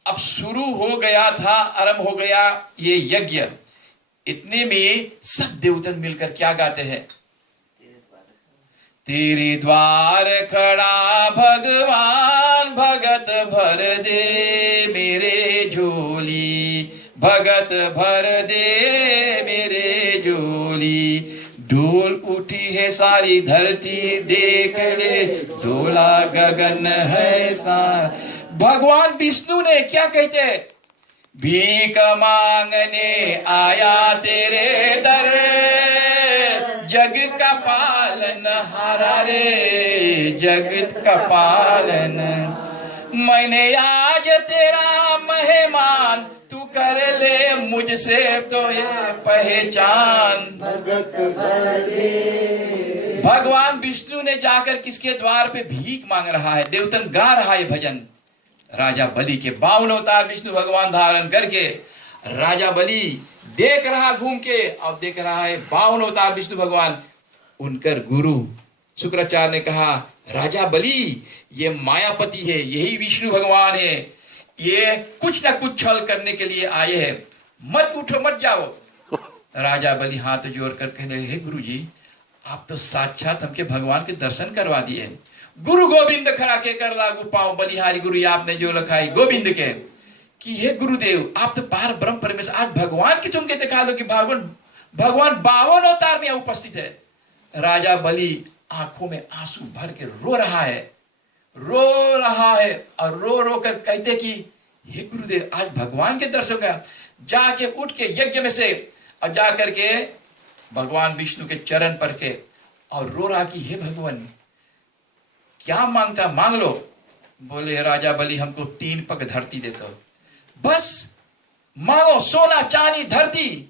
अब शुरू हो गया था, आरंभ हो गया ये यज्ञ। इतने में सब देवतन मिलकर क्या गाते हैं, तेरे द्वार खड़ा भगवान, भगत भर दे मेरे झोली, भगत भर दे मेरे झोली। डोल उठी है सारी धरती, देख ले डोला गगन है सारा। भगवान विष्णु ने क्या कहते, भीख मांगने आया तेरे दर, जग का पालन हारा रे, जगत का पालन। मैंने आज तेरा मेहमान, तू कर ले मुझसे तो ये पहचान। भगवान विष्णु ने जाकर किसके द्वार पे भीख मांग रहा है, देवतन गा रहा है भजन। राजा बलि के 52 अवतार विष्णु भगवान धारण करके राजा बलि देख रहा घूम के, और देख रहा है 52 अवतार विष्णु भगवान। उनकर गुरु शुक्राचार्य ने कहा राजा बलि ये मायापति है, यही विष्णु भगवान है, ये कुछ ना कुछ छल करने के लिए आए हैं, मत उठो मत जाओ। राजा बलि हाथ जोड़ कर कहने हे गुरु जी, आप तो साक्षात हमके भगवान के दर्शन करवा दिए। गुरु गोविंद खड़ा के कर लागू पाओ, बलिहारी गुरु आपने जो लखाई गोविंद के, कि हे गुरुदेव आप तो पार ब्रह्म परमेश्वर, आज भगवान की तुमके दिखा दो कि भगवान 52 अवतार में उपस्थित है। राजा बलि आंखों में आंसू भर के रो रहा है और रो रो कर कहते कि हे गुरुदेव आज भगवान के दर्शन का। जाके उठ के यज्ञ में से और जा करके भगवान विष्णु के चरण पर के और रो रहा कि हे भगवान क्या मांगता मांग लो। बोले राजा बलि हमको 3 पग धरती दे दो, बस मांगो, सोना चांदी धरती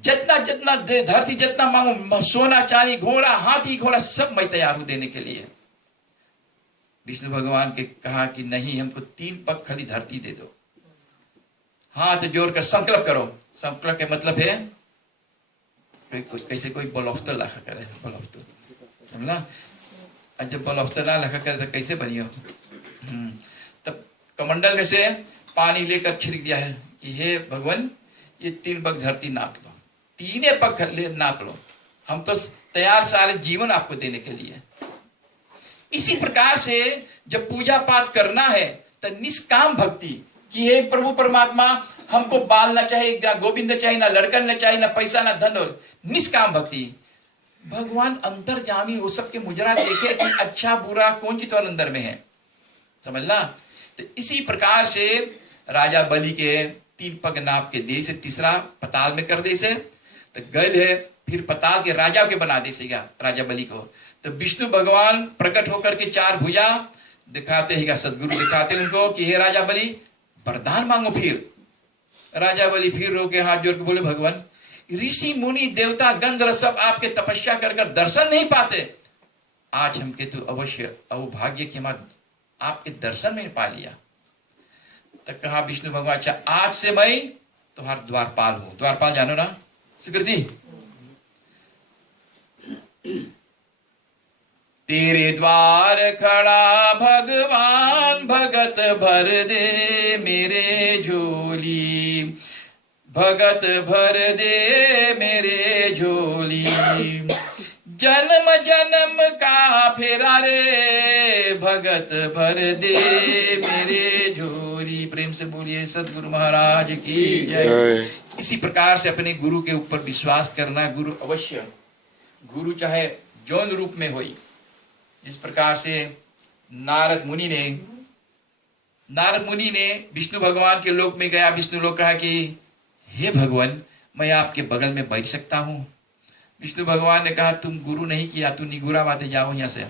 जितना जितना धरती जितना मांगो, सोना चांदी घोड़ा हाथी घोड़ा सब मैं तैयार हूं देने के लिए। विष्णु भगवान के कहा कि नहीं, हमको 3 पग खाली धरती दे दो। हाथ जोड़कर संकल्प करो। संकल्प के मतलब है कैसे कोई बलौफ्तर लखा करे, बलौफ्तर समझला। और जब बलौफ्तर ना लखा करे तो कैसे बनियो। तब कमंडल में से पानी लेकर छिड़क दिया है कि हे भगवान, ये 3 पग धरती नाप लो, 3 पग नाप लो, हम तो तैयार सारे जीवन आपको देने के लिए। इसी प्रकार से जब पूजा पाठ करना है तो निष्काम भक्ति कि हे प्रभु परमात्मा, हमको बाल ना चाहिए, गोविंद चाहिए, ना लड़कन ना चाहिए, ना पैसा, ना धन, निष्काम भक्ति। भगवान अंतर्यामी वो सबके मुजरा देखे कि अच्छा बुरा कौन सी तो अंदर में है, समझला। तो इसी प्रकार से राजा बलि के 3 पग नाप के दे से, तीसरा पताल में कर दे से, तो गल है फिर पताल के राजा के बना दे सेगा राजा बलि को। तो विष्णु भगवान प्रकट होकर के 4 भुजा दिखाते ही, सदगुरु दिखाते उनको कि हे राजा बलि वरदान मांगो। फिर राजा बलि फिर रो के हाथ जोड़ के बोले, भगवान ऋषि मुनि देवता गंधर्व सब आपके तपस्या कर कर दर्शन नहीं पाते, आज हमके तो अवश्य अवभाग्य कि हमारे आपके दर्शन में पा लिया। तो कहा विष्णु भगवान, अच्छा आज से मैं तुम्हारा द्वारपाल हूं। द्वारपाल जानो ना सुकृति। तेरे द्वार खड़ा भगवान, भगत भर दे मेरे झोली, भगत भर दे मेरे झोली। जन्म जन्म का फेरा रे, भगत भर दे मेरे झोली। प्रेम से बोलिए सतगुरु महाराज की जय। इसी प्रकार से अपने गुरु के ऊपर विश्वास करना। गुरु अवश्य, गुरु चाहे जौन रूप में होई। जिस प्रकार से नारद मुनि ने विष्णु भगवान के लोक में गया। विष्णु लोग कहा कि हे भगवान, मैं आपके बगल में बैठ सकता हूं। विष्णु भगवान ने कहा, तुम गुरु नहीं किया, तू निगुरा बातें, जाओ यहां से,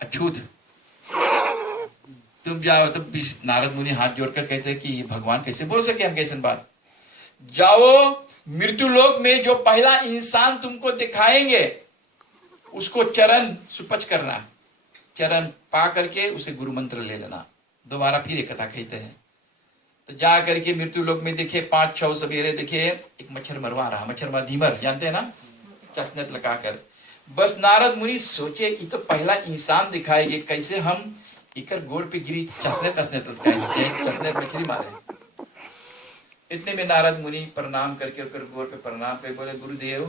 अछूत तुम जाओ। तब नारद मुनि हाथ जोड़कर कहते हैं कि भगवान कैसे बोल सके हम कैसे बात। जाओ मृत्यु लोक में जो पहला इंसान तुमको दिखाएंगे उसको चरण सुपच करना, चरण पा करके उसे गुरु मंत्र ले लेना। दोबारा फिर एक कथा कहते हैं। तो जा करके मृत्यु लोक में देखे 5-6 सवेरे देखे एक मच्छर मरवा रहा, मच्छर मर धीमर जानते हैं ना, चश्नत लगाकर। बस नारद मुनि सोचे कि तो पहला इंसान दिखाएंगे, कैसे हम इकर गोड़ पे गिरी चश्नत चश्नत मछली मारे। इतने में नारद मुनि प्रणाम करके गोड़ पे प्रणाम करके बोले, गुरुदेव।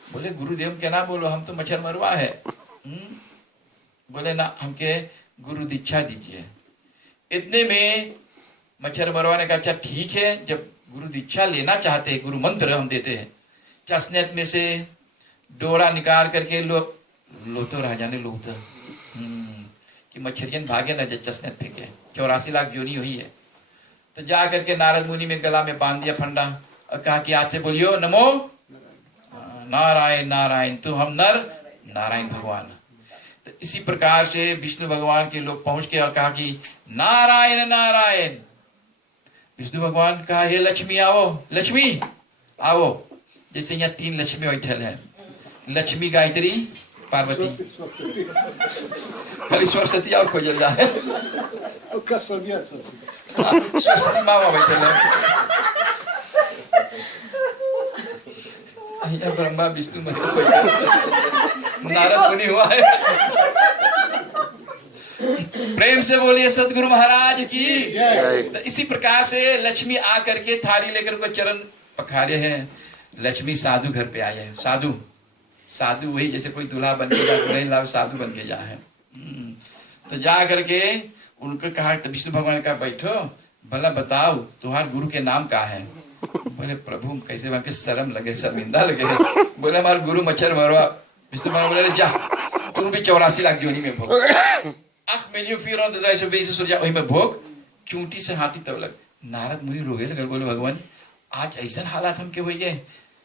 बोले, गुरुदेव क्या ना बोलो, हम तो मच्छर मरवा है। बोले ना, हमके गुरु दीक्षा दीजिए। इतने में मच्छर मरवा ने कहा, अच्छा ठीक है, जब गुरु दीक्षा लेना चाहते हैं, गुरु मंत्र हम देते हैं। चश्नत में से डोरा निकाल करके लो तो राजा ने लो कि मच्छरियन भागे ना, जब चश्नत फेंके। 84 लाख जोनी हुई है। तो जा करके नारद मुनि में गला में बांध दिया फंडा और कहा कि आज से बोलियो नमो नारायण नारायण, तो हम नर नारायण भगवान। तो इसी प्रकार से विष्णु भगवान के लोग पहुंच के और कहा कि नारायण नारायण। विष्णु भगवान कहा, हे लक्ष्मी आओ, लक्ष्मी आओ। जैसे यहाँ 3 लक्ष्मी बैठल है, लक्ष्मी, गायत्री, पार्वती। खाली सरस्वती और खोजल जा है, सरस्वती मामा बैठल है। ब्रह्मा विष्णु नारद मुनि हुआ है। प्रेम से बोलिए सतगुरु महाराज की। तो इसी प्रकार से लक्ष्मी आकर के थाली लेकर को चरण पखारे हैं। लक्ष्मी साधु घर पे आए हैं। साधु वही जैसे कोई दूल्हा बन के जा, साधु बन के जा है। तो जा करके उनको कहा, तो विष्णु भगवान का बैठो, भला बताओ तुम्हारे गुरु के नाम क्या है। बोले, प्रभु कैसे वहां के शर्म लगे, शर्मिंदा लगे। बोले, हमारे गुरु मच्छर मरवा। विष्णु भगवान बोले, जा तुम भी 84 लाख जोनी में भोग। आंख में फिर वही में भोग, चूंटी से हाथी तब लग। नारद मुनि रोगे लगे, बोले, भगवान आज ऐसा हालात हमके हो गए।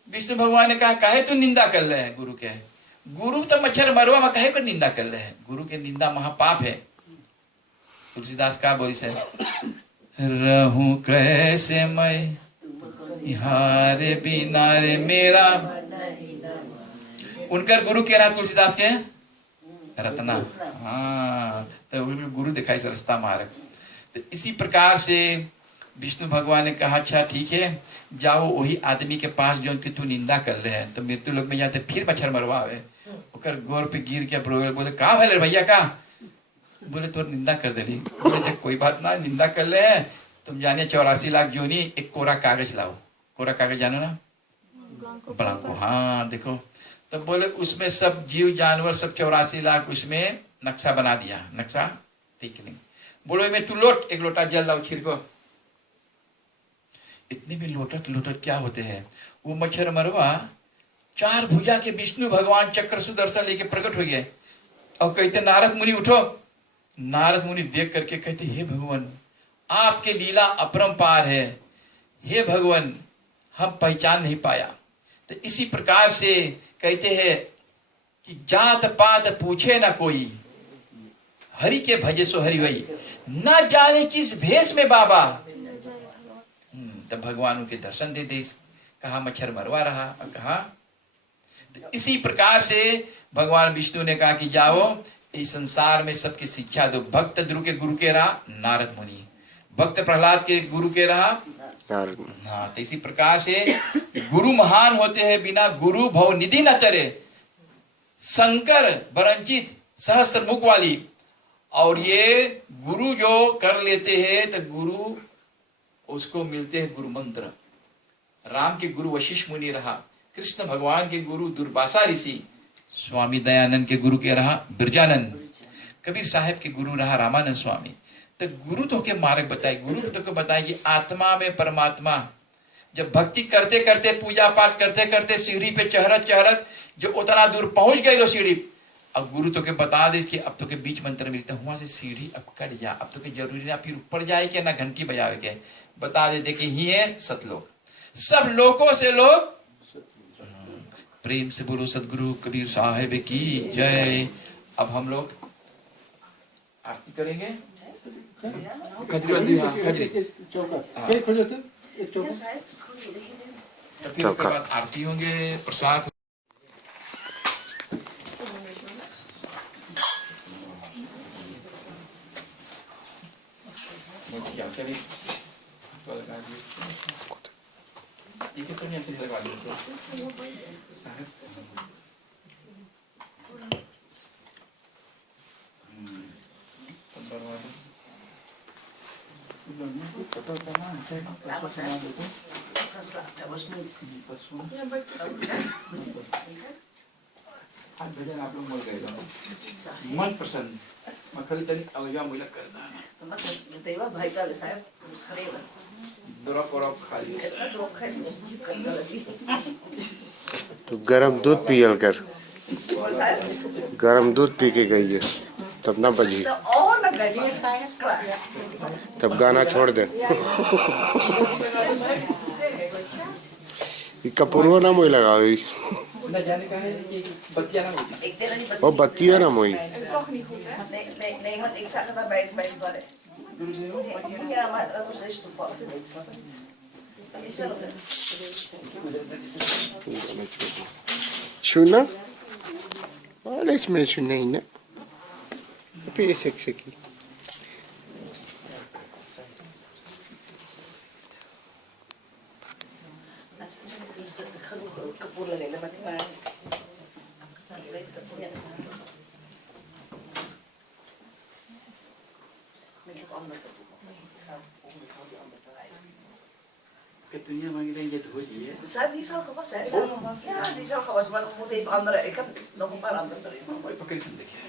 विष्णु भगवान ने कहा, काहे तू निंदा कर रहे हैं गुरु के। गुरु तो मच्छर मरवा में काहे को निंदा कर रहे हैं। गुरु के निंदा महापाप है। तुलसीदास का बोली से, रहूं कैसे मैं हारे बिना रे मेरा। उनका गुरु कह रहा तुलसीदास के रत्ना। हाँ, तो उनको गुरु दिखाई सरसता मार्ग। तो इसी प्रकार से विष्णु भगवान ने कहा अच्छा ठीक है, जाओ वही आदमी के पास जो कि तू निंदा कर ले है, तो मृत्यु लोक में जाते फिर मच्छर मरवावे। ओकर गोर पे गिर के बोले का भले भैया का, बोले तो निंदा कर दे रही। बोले कोई बात ना, निंदा कर ले है, तुम जाने 84 लाख जोनी, एक कोरा कागज लाओ। कोरा कागज जानो ना, ब्लांको। हाँ देखो, तो बोले उसमें सब जीव जानवर सब 84 लाख उसमें नक्शा बना दिया। नक्शा ठीक नहीं, बोलो में तू लोट, एक लोटा जल लाओ छिड़को। इतने में लोटक लोटक क्या होते हैं, वो मच्छर मरवा 4 भुजा के विष्णु भगवान चक्र सुदर्शन लेके प्रकट हो गए और कहते नारद मुनि उठो। नारद मुनि देख करके कहते हे भगवान, आपके लीला अपरंपार है, हे भगवान हम पहचान नहीं पाया। तो इसी प्रकार से कहते हैं कि जात पात पूछे ना कोई, हरि के भजे सो हरि वही, ना जाने किस भेष में बाबा। तब भगवान उनके दर्शन दे दे, कहा मच्छर मरवा रहा। कहा तो इसी प्रकार से भगवान विष्णु ने कहा कि जाओ इस संसार में सबकी शिक्षा दो। भक्त ध्रुव के गुरु के रहा नारद मुनि, भक्त प्रहलाद के गुरु के रहा नारद। हाँ, तो इसी प्रकार से गुरु महान होते हैं, बिना गुरु भव निधि न तरे। शंकर वरंचित सहस्त्र मुख वाली, और ये गुरु जो कर लेते हैं तो गुरु उसको मिलते हैं गुरु मंत्र। राम के गुरु वशिष्ठ मुनि रहा, कृष्ण भगवान के गुरु दुर्वासा ऋषि, स्वामी दयानंद के गुरु के रहा बिरजानंद, कबीर साहब के गुरु रहा रामानंद स्वामी। तो गुरु तो के मार्ग बताए, गुरु तो के बताए कि आत्मा में परमात्मा। जब भक्ति करते करते पूजा पाठ करते करते सीढ़ी पे चढ़त चढ़त जो उतना दूर पहुंच गए लो सीढ़ी, अब गुरु तो के बता दे कि अब तो के बीच मंत्र मिलता है, वहां से सीढ़ी अब कट जा, अब तो के जरूरी ना फिर ऊपर जाए के ना घंटी बजावे के, बता दे कि ही है सतलोक। सब लोगों से लोग प्रेम से बोलो सदगुरु कबीर साहिब की जय। अब हम लोग आरती करेंगे। खजरी, हाँ खजरी चौका, आरती होंगे, प्रसाद। क्या करें, ठीक है तो नहीं लगा दीजिए साहब। भजन आप लोग मर गए मन प्रसन्न मखली तनी अवजा मुला करता है तो मत देवा भाई का साहब करेगा दरा कोरा खाली तो गरम दूध पियल कर, गरम दूध पी के गई है तब ना बजी, तब गाना छोड़ दे। कपूरवा ना मोई लगा हुई ना जाने का है कि बत्तियां ना होती, वो बत्ती है ना मोई। Nee, want ik zag het daarbij eens bij het barren. Ja, maar dat was dus toevallig. Shuna? Alles में shuna ही ना, पे sexy. Kapoor lele wat maar. दुनिया मांग रही है धो जी है Zij die is al gewassen, hè? Ja, die is al gewassen, maar we moeten even andere. Ik heb nog een paar andere erin. कोई पकड़ सकते क्या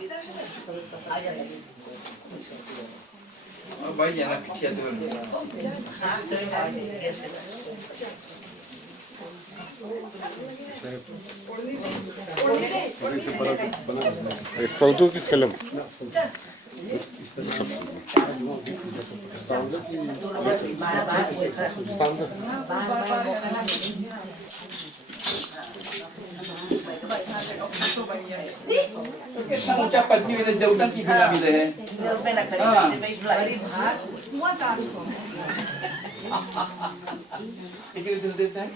Iedereen zit er. Ah, ja, ja. भाई यहाँ पीछे तो फोटो की फिल्म कितना ऊंचा पदवी मिले, देवता की बिना मिले हैं। Deus vem na carinha, você vem de lá. लेकिन दिल देश है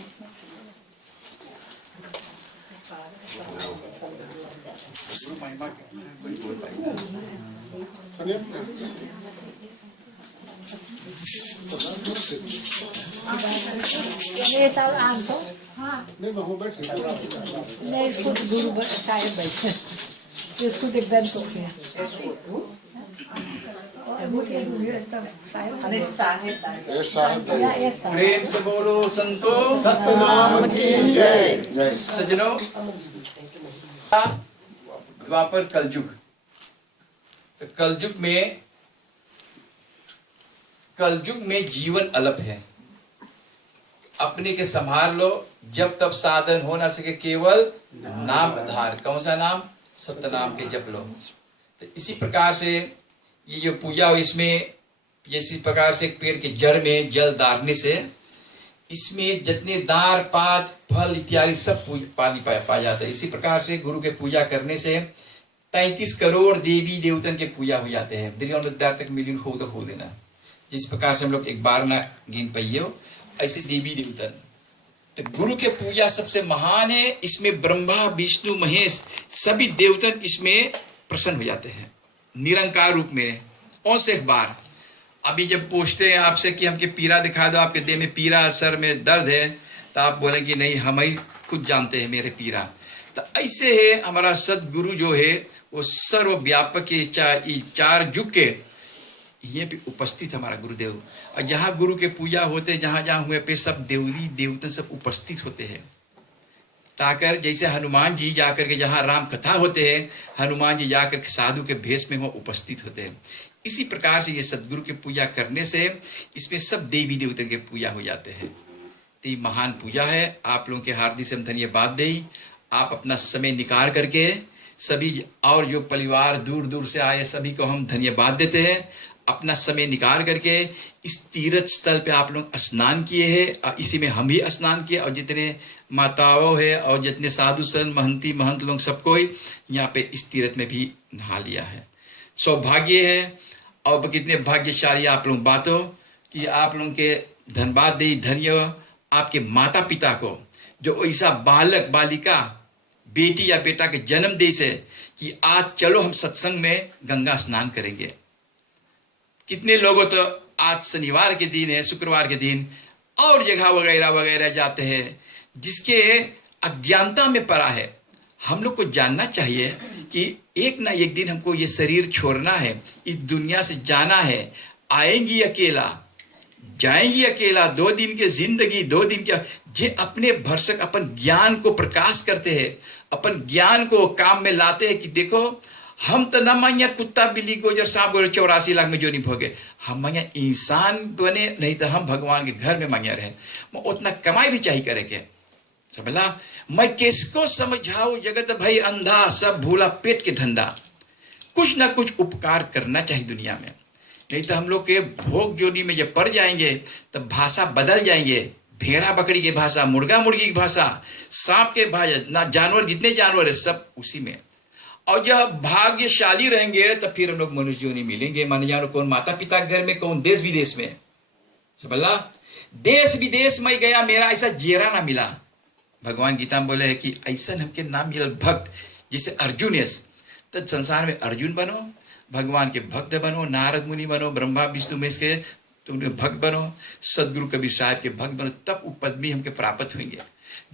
गुरु महिमा कोई बोल पाएगा। ये सब आम तो नहीं मैं हूँ बैठ नहीं इसको तो गुरु शायद बैठे इसको तो एकदम तो क्या Ano sahe? साहब या ऐसा प्रेम से बोलो संतो सतनाम की जय जय सजनों। द्वापर कलयुग, तो कलयुग में जीवन अलप है। अपने के संभाल लो, जब तब साधन हो ना सके, केवल नाम आधार। कौन सा नाम? सतनाम के जप लो। तो इसी प्रकार से ये जो पूजा हो, इसमें इसी प्रकार से एक पेड़ के जड़ में जल डालने से इसमें जितने दार पात फल इत्यादि सब पानी पा जाता है। इसी प्रकार से गुरु के पूजा करने से 33 करोड़ देवी देवतन के पूजा हो जाते हैं। तक मिलियन हो तो हो देना। जिस प्रकार से हम लोग एक बार ना गिन पाइए हो, ऐसे देवी देवतन। तो गुरु के पूजा सबसे महान है। इसमें ब्रह्मा विष्णु महेश सभी देवतन इसमें प्रसन्न हो जाते हैं निरंकार रूप में। और से एक बार अभी जब पूछते हैं आपसे कि हमके पीड़ा दिखा दो, आपके देह में पीड़ा, सर में दर्द है, तो आप बोले कि नहीं, हम ही खुद जानते हैं मेरे पीड़ा। तो ऐसे है हमारा सदगुरु जो है वो सर्वव्यापक है, चार युग के ये भी उपस्थित हमारा गुरुदेव। और जहाँ गुरु के पूजा होते, जहाँ जहाँ हुए पे सब देवरी देवता सब उपस्थित होते हैं। ताकर जैसे हनुमान जी जाकर के जहाँ राम कथा होते हैं, हनुमान जी जाकर के साधु के भेष में वो उपस्थित होते हैं। इसी प्रकार से ये सदगुरु की पूजा करने से इसमें सब देवी देवता के पूजा हो जाते हैं। तो ये महान पूजा है। आप लोगों के हार्दिक से हम धन्यवाद दें। आप अपना समय निकाल करके सभी और जो परिवार दूर दूर से आए सभी को हम धन्यवाद देते हैं। अपना समय निकाल करके इस तीर्थ स्थल पे आप लोग स्नान किए हैं। इसी में हम भी स्नान किए और जितने माताओं है और जितने साधु संत महंत लोग सबको यहाँ पे इस तीर्थ में भी नहा लिया है। सौभाग्य है और कितने भाग्यशाली आप लोग बात हो कि आप लोगों के धन्यवाद दे। धन्य आपके माता पिता को जो ऐसा बालक बालिका बेटी या बेटा के जन्म दे से कि आज चलो हम सत्संग में गंगा स्नान करेंगे। कितने लोगों तो आज शनिवार के दिन है, शुक्रवार के दिन और जगह वगैरह वगैरह जाते हैं, जिसके अज्ञानता में पड़ा है। हम लोग को जानना चाहिए कि एक ना एक दिन हमको ये शरीर छोड़ना है, इस दुनिया से जाना है। आएंगी अकेला, जाएंगी अकेला। 2 दिन की जिंदगी, 2 दिन क्या जे अपने भरसक अपन ज्ञान को प्रकाश करते हैं, अपन ज्ञान को काम में लाते हैं कि देखो हम तो न मांगे कुत्ता बिल्ली गोजर सांप गोजर 84 लाख में जो नहीं भोगे, हम मांगे इंसान बने, नहीं तो हम भगवान के घर में मांगे रहे। उतना कमाई भी चाहिए करे के समझला। मैं किसको समझाऊं, जगत भाई अंधा सब भूला पेट के धंधा। कुछ ना कुछ उपकार करना चाहिए दुनिया में, नहीं तो हम लोग के भोग जोनी में जब पड़ जाएंगे तब भाषा बदल जाएंगे। भेड़ा बकरी की भाषा, मुर्गा मुर्गी की भाषा, सांप के भाषा, ना जानवर जितने जानवर है सब उसी में। और जब भाग्यशाली रहेंगे तब फिर हम लोग मनुष्य योनि मिलेंगे। मान जानो कौन माता पिता के घर में, कौन देश विदेश में। समझला, देश विदेश में गया मेरा ऐसा जेरा ना मिला। भगवान गीता में बोले है कि ऐसा हमके नाम मिलल भक्त जैसे अर्जुन है। तो संसार में अर्जुन बनो, भगवान के भक्त बनो, नारद मुनि बनो, ब्रह्मा विष्णु महेश के तुम भक्त बनो, सदगुरु कबीर साहब के भक्त बनो, तब वो पदवी हमके प्राप्त होंगे।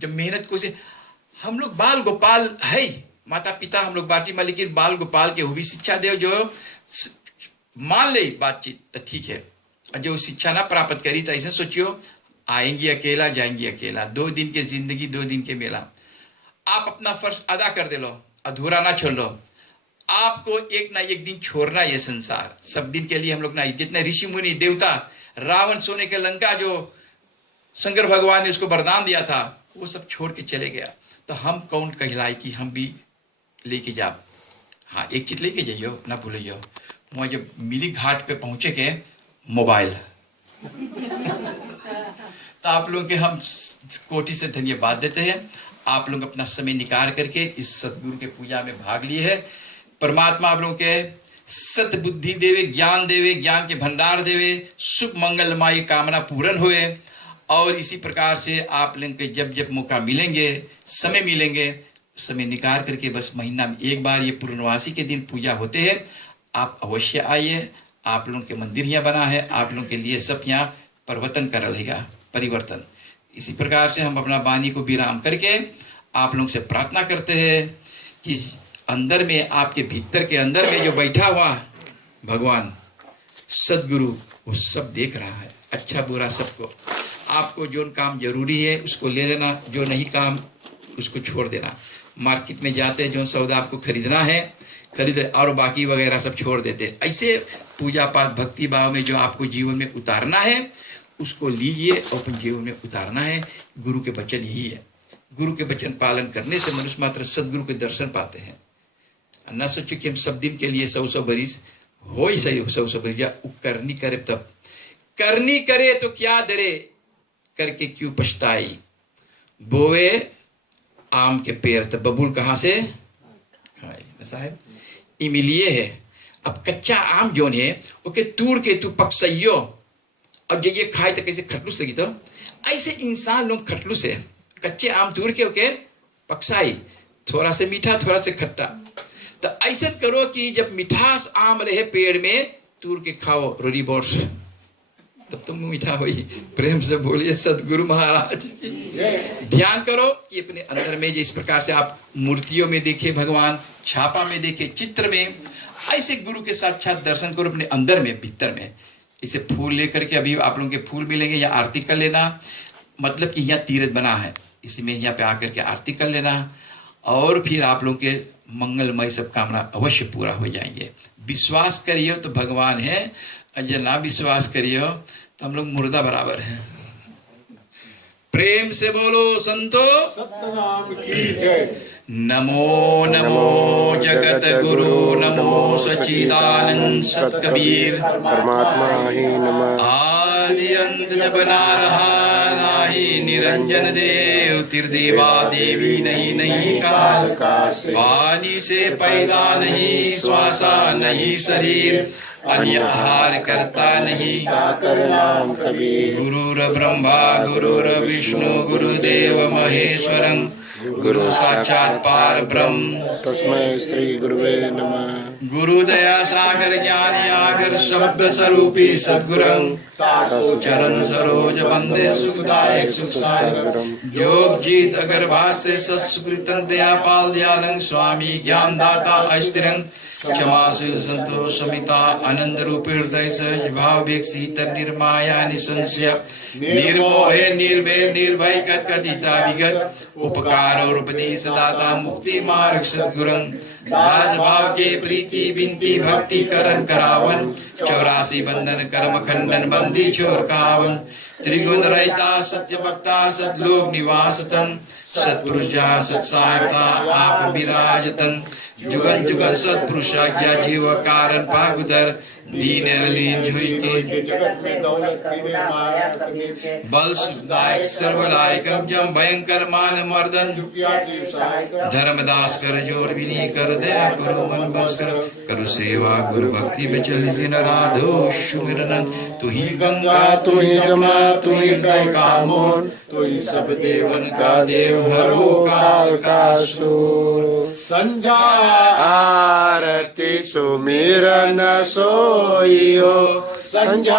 जब मेहनत को से हम लोग बाल गोपाल है, माता पिता हम लोग बाटी में, लेकिन बाल गोपाल के हुई शिक्षा दे जो मान ले बातचीत तो ठीक है। और जो शिक्षा ना प्राप्त करी तो ऐसे सोचियो आएंगी अकेला जाएंगी अकेला। 2 दिन की जिंदगी 2 दिन के मेला। आप अपना फर्ज अदा कर दे लो, अधूरा ना छोड़ लो। आपको एक ना एक दिन छोड़ना ये संसार, सब दिन के लिए हम लोग ना। जितने ऋषि मुनि देवता, रावण सोने के लंका जो शंकर भगवान ने उसको वरदान दिया था, वो सब छोड़ के चले गया। तो हम कौन कहलाए कि हम भी लेके जाओ। हाँ, एक चीज लेके जाइयो, ना भूलियो, वहाँ जब मिली घाट पे पहुँचे के मोबाइल तो आप लोगों के हम कोटि से धन्यवाद देते हैं। आप लोग अपना समय निकाल करके इस सतगुरु के पूजा में भाग लिए है। परमात्मा आप लोगों के सत बुद्धि देवे, ज्ञान देवे, ज्ञान के भंडार देवे, सुख मंगलमय कामना पूर्ण हुए। और इसी प्रकार से आप लोगों के जब जब मौका मिलेंगे, समय मिलेंगे, समय निकाल करके बस महीना में एक बार ये पूर्णवासी के दिन पूजा होते हैं, आप अवश्य आइए। आप लोगों के मंदिर यहाँ बना है, आप लोगों के लिए सब यहाँ परिवर्तन कर रहेगा, परिवर्तन। इसी प्रकार से हम अपना वाणी को विराम करके आप लोगों से प्रार्थना करते हैं कि अंदर में, आपके भीतर के अंदर में जो बैठा हुआ भगवान सदगुरु, वो सब देख रहा है, अच्छा बुरा सबको। आपको जो काम जरूरी है उसको ले लेना, जो नहीं काम उसको छोड़ देना। मार्केट में जाते जो सौदा आपको खरीदना है खरीदे, और बाकी वगैरह सब छोड़ देते। ऐसे पूजा पाठ भक्ति भाव में जो आपको जीवन में उतारना है उसको लीजिए और अपने जीवन में उतारना है। गुरु के वचन यही है। गुरु के वचन पालन करने से मनुष्य मात्र सदगुरु के दर्शन पाते हैं। ना सोचो कि हम सब दिन के लिए 100 बरिस हो ही सही, 100 बरिस जा करनी करे, तब करनी करे तो क्या डरे, करके क्यों पछताई। बोवे आम के पेड़ तब बबूल कहाँ से खाए साहब, इमिलिए है। अब कच्चा आम जोन है ओके तूर के तू पकसइयो, अब जब ये खाए तो कैसे खटलूस लगी। तो ऐसे इंसान लोग खटलूस है, कच्चे आम तूर के ओके पकसाई, थोड़ा से मीठा थोड़ा से खट्टा। तो ऐसा करो कि जब मिठास आम रहे पेड़ में, तूर के खाओ रोरी बोर्स, तब तो मीठा हो। प्रेम से बोलिए सदगुरु महाराज। ध्यान करो कि अपने अंदर में जिस प्रकार से आप मूर्तियों में देखे भगवान, छापा में देखे, चित्र में, ऐसे गुरु के साक्षात दर्शन करो अपने अंदर में, भीतर में। इसे फूल लेकर के, अभी आप लोगों के फूल मिलेंगे, यहाँ आरती कर लेना। मतलब कि यहाँ तीर्थ बना है, इसी में यहाँ पे आकर के आरती कर लेना, और फिर आप लोगों के मंगलमय सब कामना अवश्य पूरा हो जाएंगे। विश्वास करियो तो भगवान है, अगर ना विश्वास करियो तो हम लोग मुर्दा बराबर हैं। प्रेम से बोलो संतो सतनाम की जय। नमो नमो जगत गुरु, नमो सच्चिदानंद सत कबीर। परमात्मा ही नमः। आदि अंत न बना रहा नाही, निरंजन देव त्रिदेवा देवी नहीं नहीं काल का वाणी से पैदा नहीं, श्वासा नहीं शरीर, अन्य आहार करता नहीं। कर नाम कबीर। गुरुर ब्रह्मा गुरुर विष्णु गुरुदेव महेश्वरं, गुरु साक्षात पार ब्रह्म तस्मै श्री गुरुवे नमः। गुरु दया सागर ज्ञान आगर शब्द स्वरूपी सद्गुरं, चरण सरोज बंदे सुखदायक सुख सागर। योग जीत अगर भाष्य सत्सुकृतं दयापाल दयालं, स्वामी ज्ञान दाता अस्थिरं, क्षमाशील संतोष समिता आनंद रूप हृदय सहज भाव शीत निर्माया निसंशय, निर्मोहे निर्भय निर्भय कथिता विगत, उपकार और उपदेश दाता मुक्ति मार्ग सद्गुरं। राज भाव के प्रीति बिनती भक्ति करण करावन, 84 बंधन कर्म खंडन बंदी छोर कहावन। त्रिगुण रहिता सत्य वक्ता सतलोक निवासतम, सत्पुरुष जहाँ सत्सायता आप विराजतन। जुगन जुगन सत्पुरुष आज्ञा जीव कारण पागुदर, दीन अलीन झुइके जगत में दौलत फिरे माया कबीर के। बल सुखदायक सर्वलायकम जम भयंकर मान मर्दन, धर्मदास कर जोर विनी कर दया करो मन बस करो सेवा गुरु भक्ति बिचल सिन राधो सुमिरन। तू ही गंगा तू ही जमा तू ही दय का मोल, तू ही सब देवन का देव हरो काल का सूर। संध्या आरती सुमिरन सोइयो, संध्या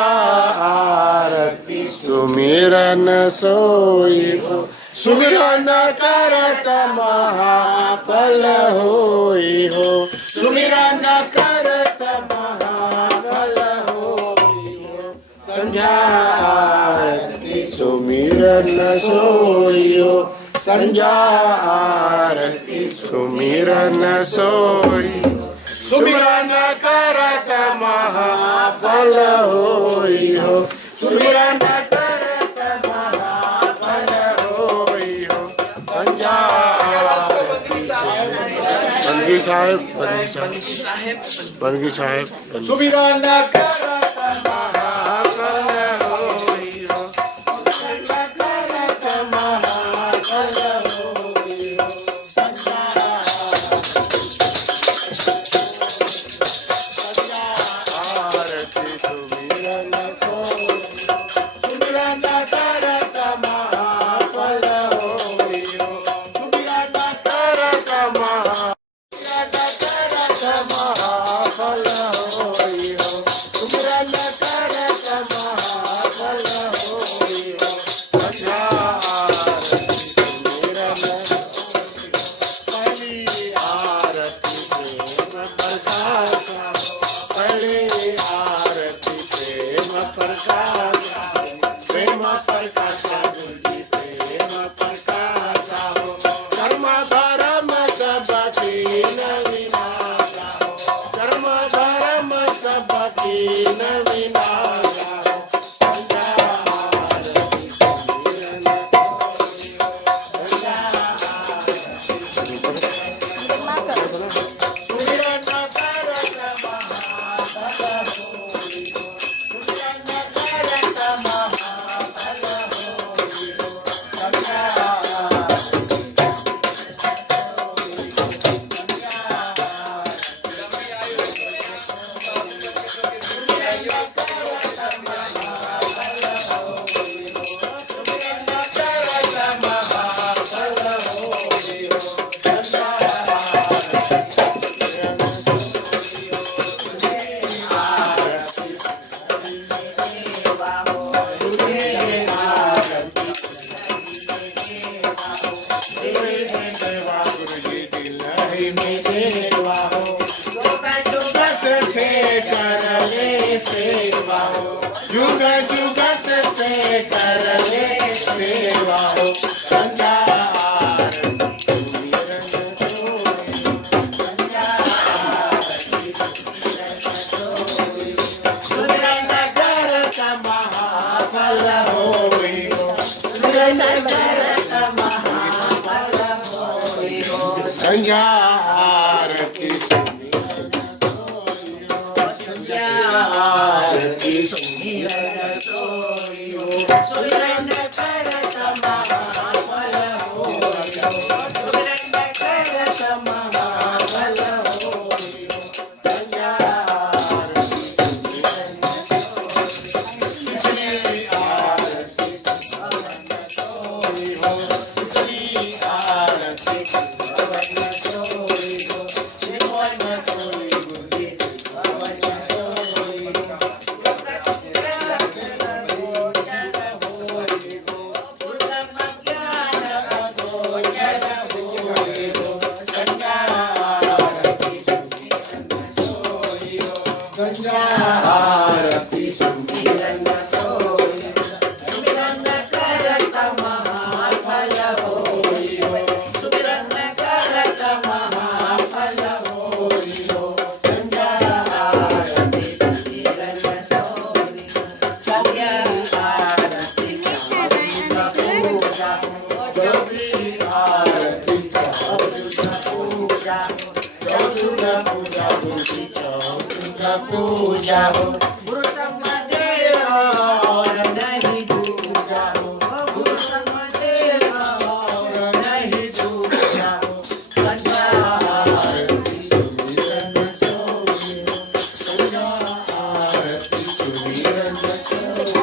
आरती सुमिरन सोइयो। सुमिरन करत महाफल होई हो, सुमिरन करत महाफल होई हो। संध्या आरती सुमिरन सोइयो, संध्या आरती सुमिरन सोइयो। सुमिरन करत महाफल होई हो, सुमिरन करत महाफल होई हो। संध्या आरती साहेब सुमिरन करत महाफल होई हो करत महाफल होई हो आरती सुमिरन सुमिरन करत महाफल होई हो सुमिरन करत महाफल होई हो सुमिरन करत महाफल होई हो पहली आरती प्रेम प्रकाश पहली आरती प्रेम प्रकाश प्रेम प्रकाश गुरुजी प्रेम प्रकाश हो कर्म धर्म सबकी नविनाश हो कर्म धर्म सबकी नविनाश हो सुमिरन करत महाफल होई हो सुमिरन करत महाफल होई हो जुग जुगत से कर ले सेवा हो संगार सुमिरन सोई संगार सुमिरन करत महाफल होई हो सुमिरन करत महाफल होई हो संगार की सुमिरन सोई हो सुमिरन करत महाफल होई हो सुमिरन करत महाफल होई हो संगार सुमिरन इसलिए आरती भवन सोई हो इसलिए आरती भवन सोई हो भवन सोई गुरुजी भवन सोई हो आरती सुमिरन सोई सुमिरन करत महाफल होई हो सुमिरन करत महाफल होई हो संध्या आरती सुमिरन सोई संध्या आरती पूजा जो भी आरती पूजा चौदह पूजा गुरुजी चौदह पूजा हो गुरु सम्मदेव और नहीं दूजा हो गुरु सम्मदेव और नहीं दूजा हो आरती सुमिरन सोई हो आरती सुमिरन सोई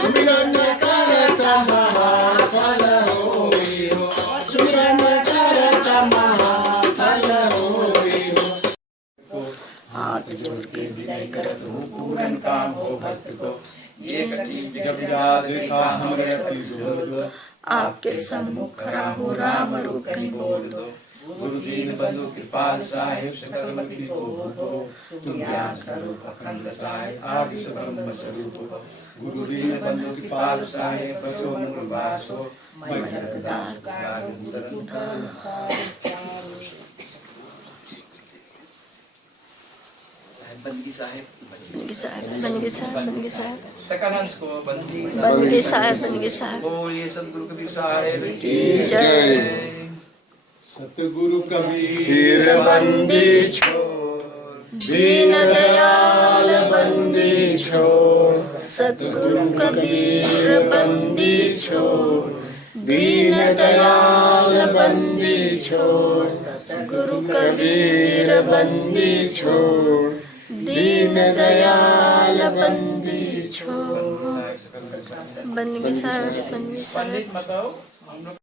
सुमिरन करत महाफल होई हो सुमिरन करत महाफल होई हो हाथ जोड़ के विदाई करत हूँ पूरन काम हो भक्त को ये कटी जब याद देखा हमरे अति जोर दो आपके सम्मुख खड़ा हो राम रूप कहीं बोल दो गुरु दीन बंधु कृपाल साहिब सकलमति को हो तुम ज्ञान स्वरूप अखंड साहिब आदि ब्रह्म स्वरूप हो गुरु दीन बंधु कृपाल साहिब बसो मुरवास हो मैं जगदास चारु मुरन बंदी साहिब सकल हंस को बंदी साहिब बोलिए सतगुरु कबीर साहिब की जय। सतगुरु कबीर वीर बंदी छोड़, दीन दयाल बंदी छोड़, सतगुरु कबीर बंदी छोड़, दीन दयाल बंदी छोड़, सतगुरु कबीर बंदी छोड़, दीन दयाल बंदी छोड़। बंदी साहब, बंदी साहब।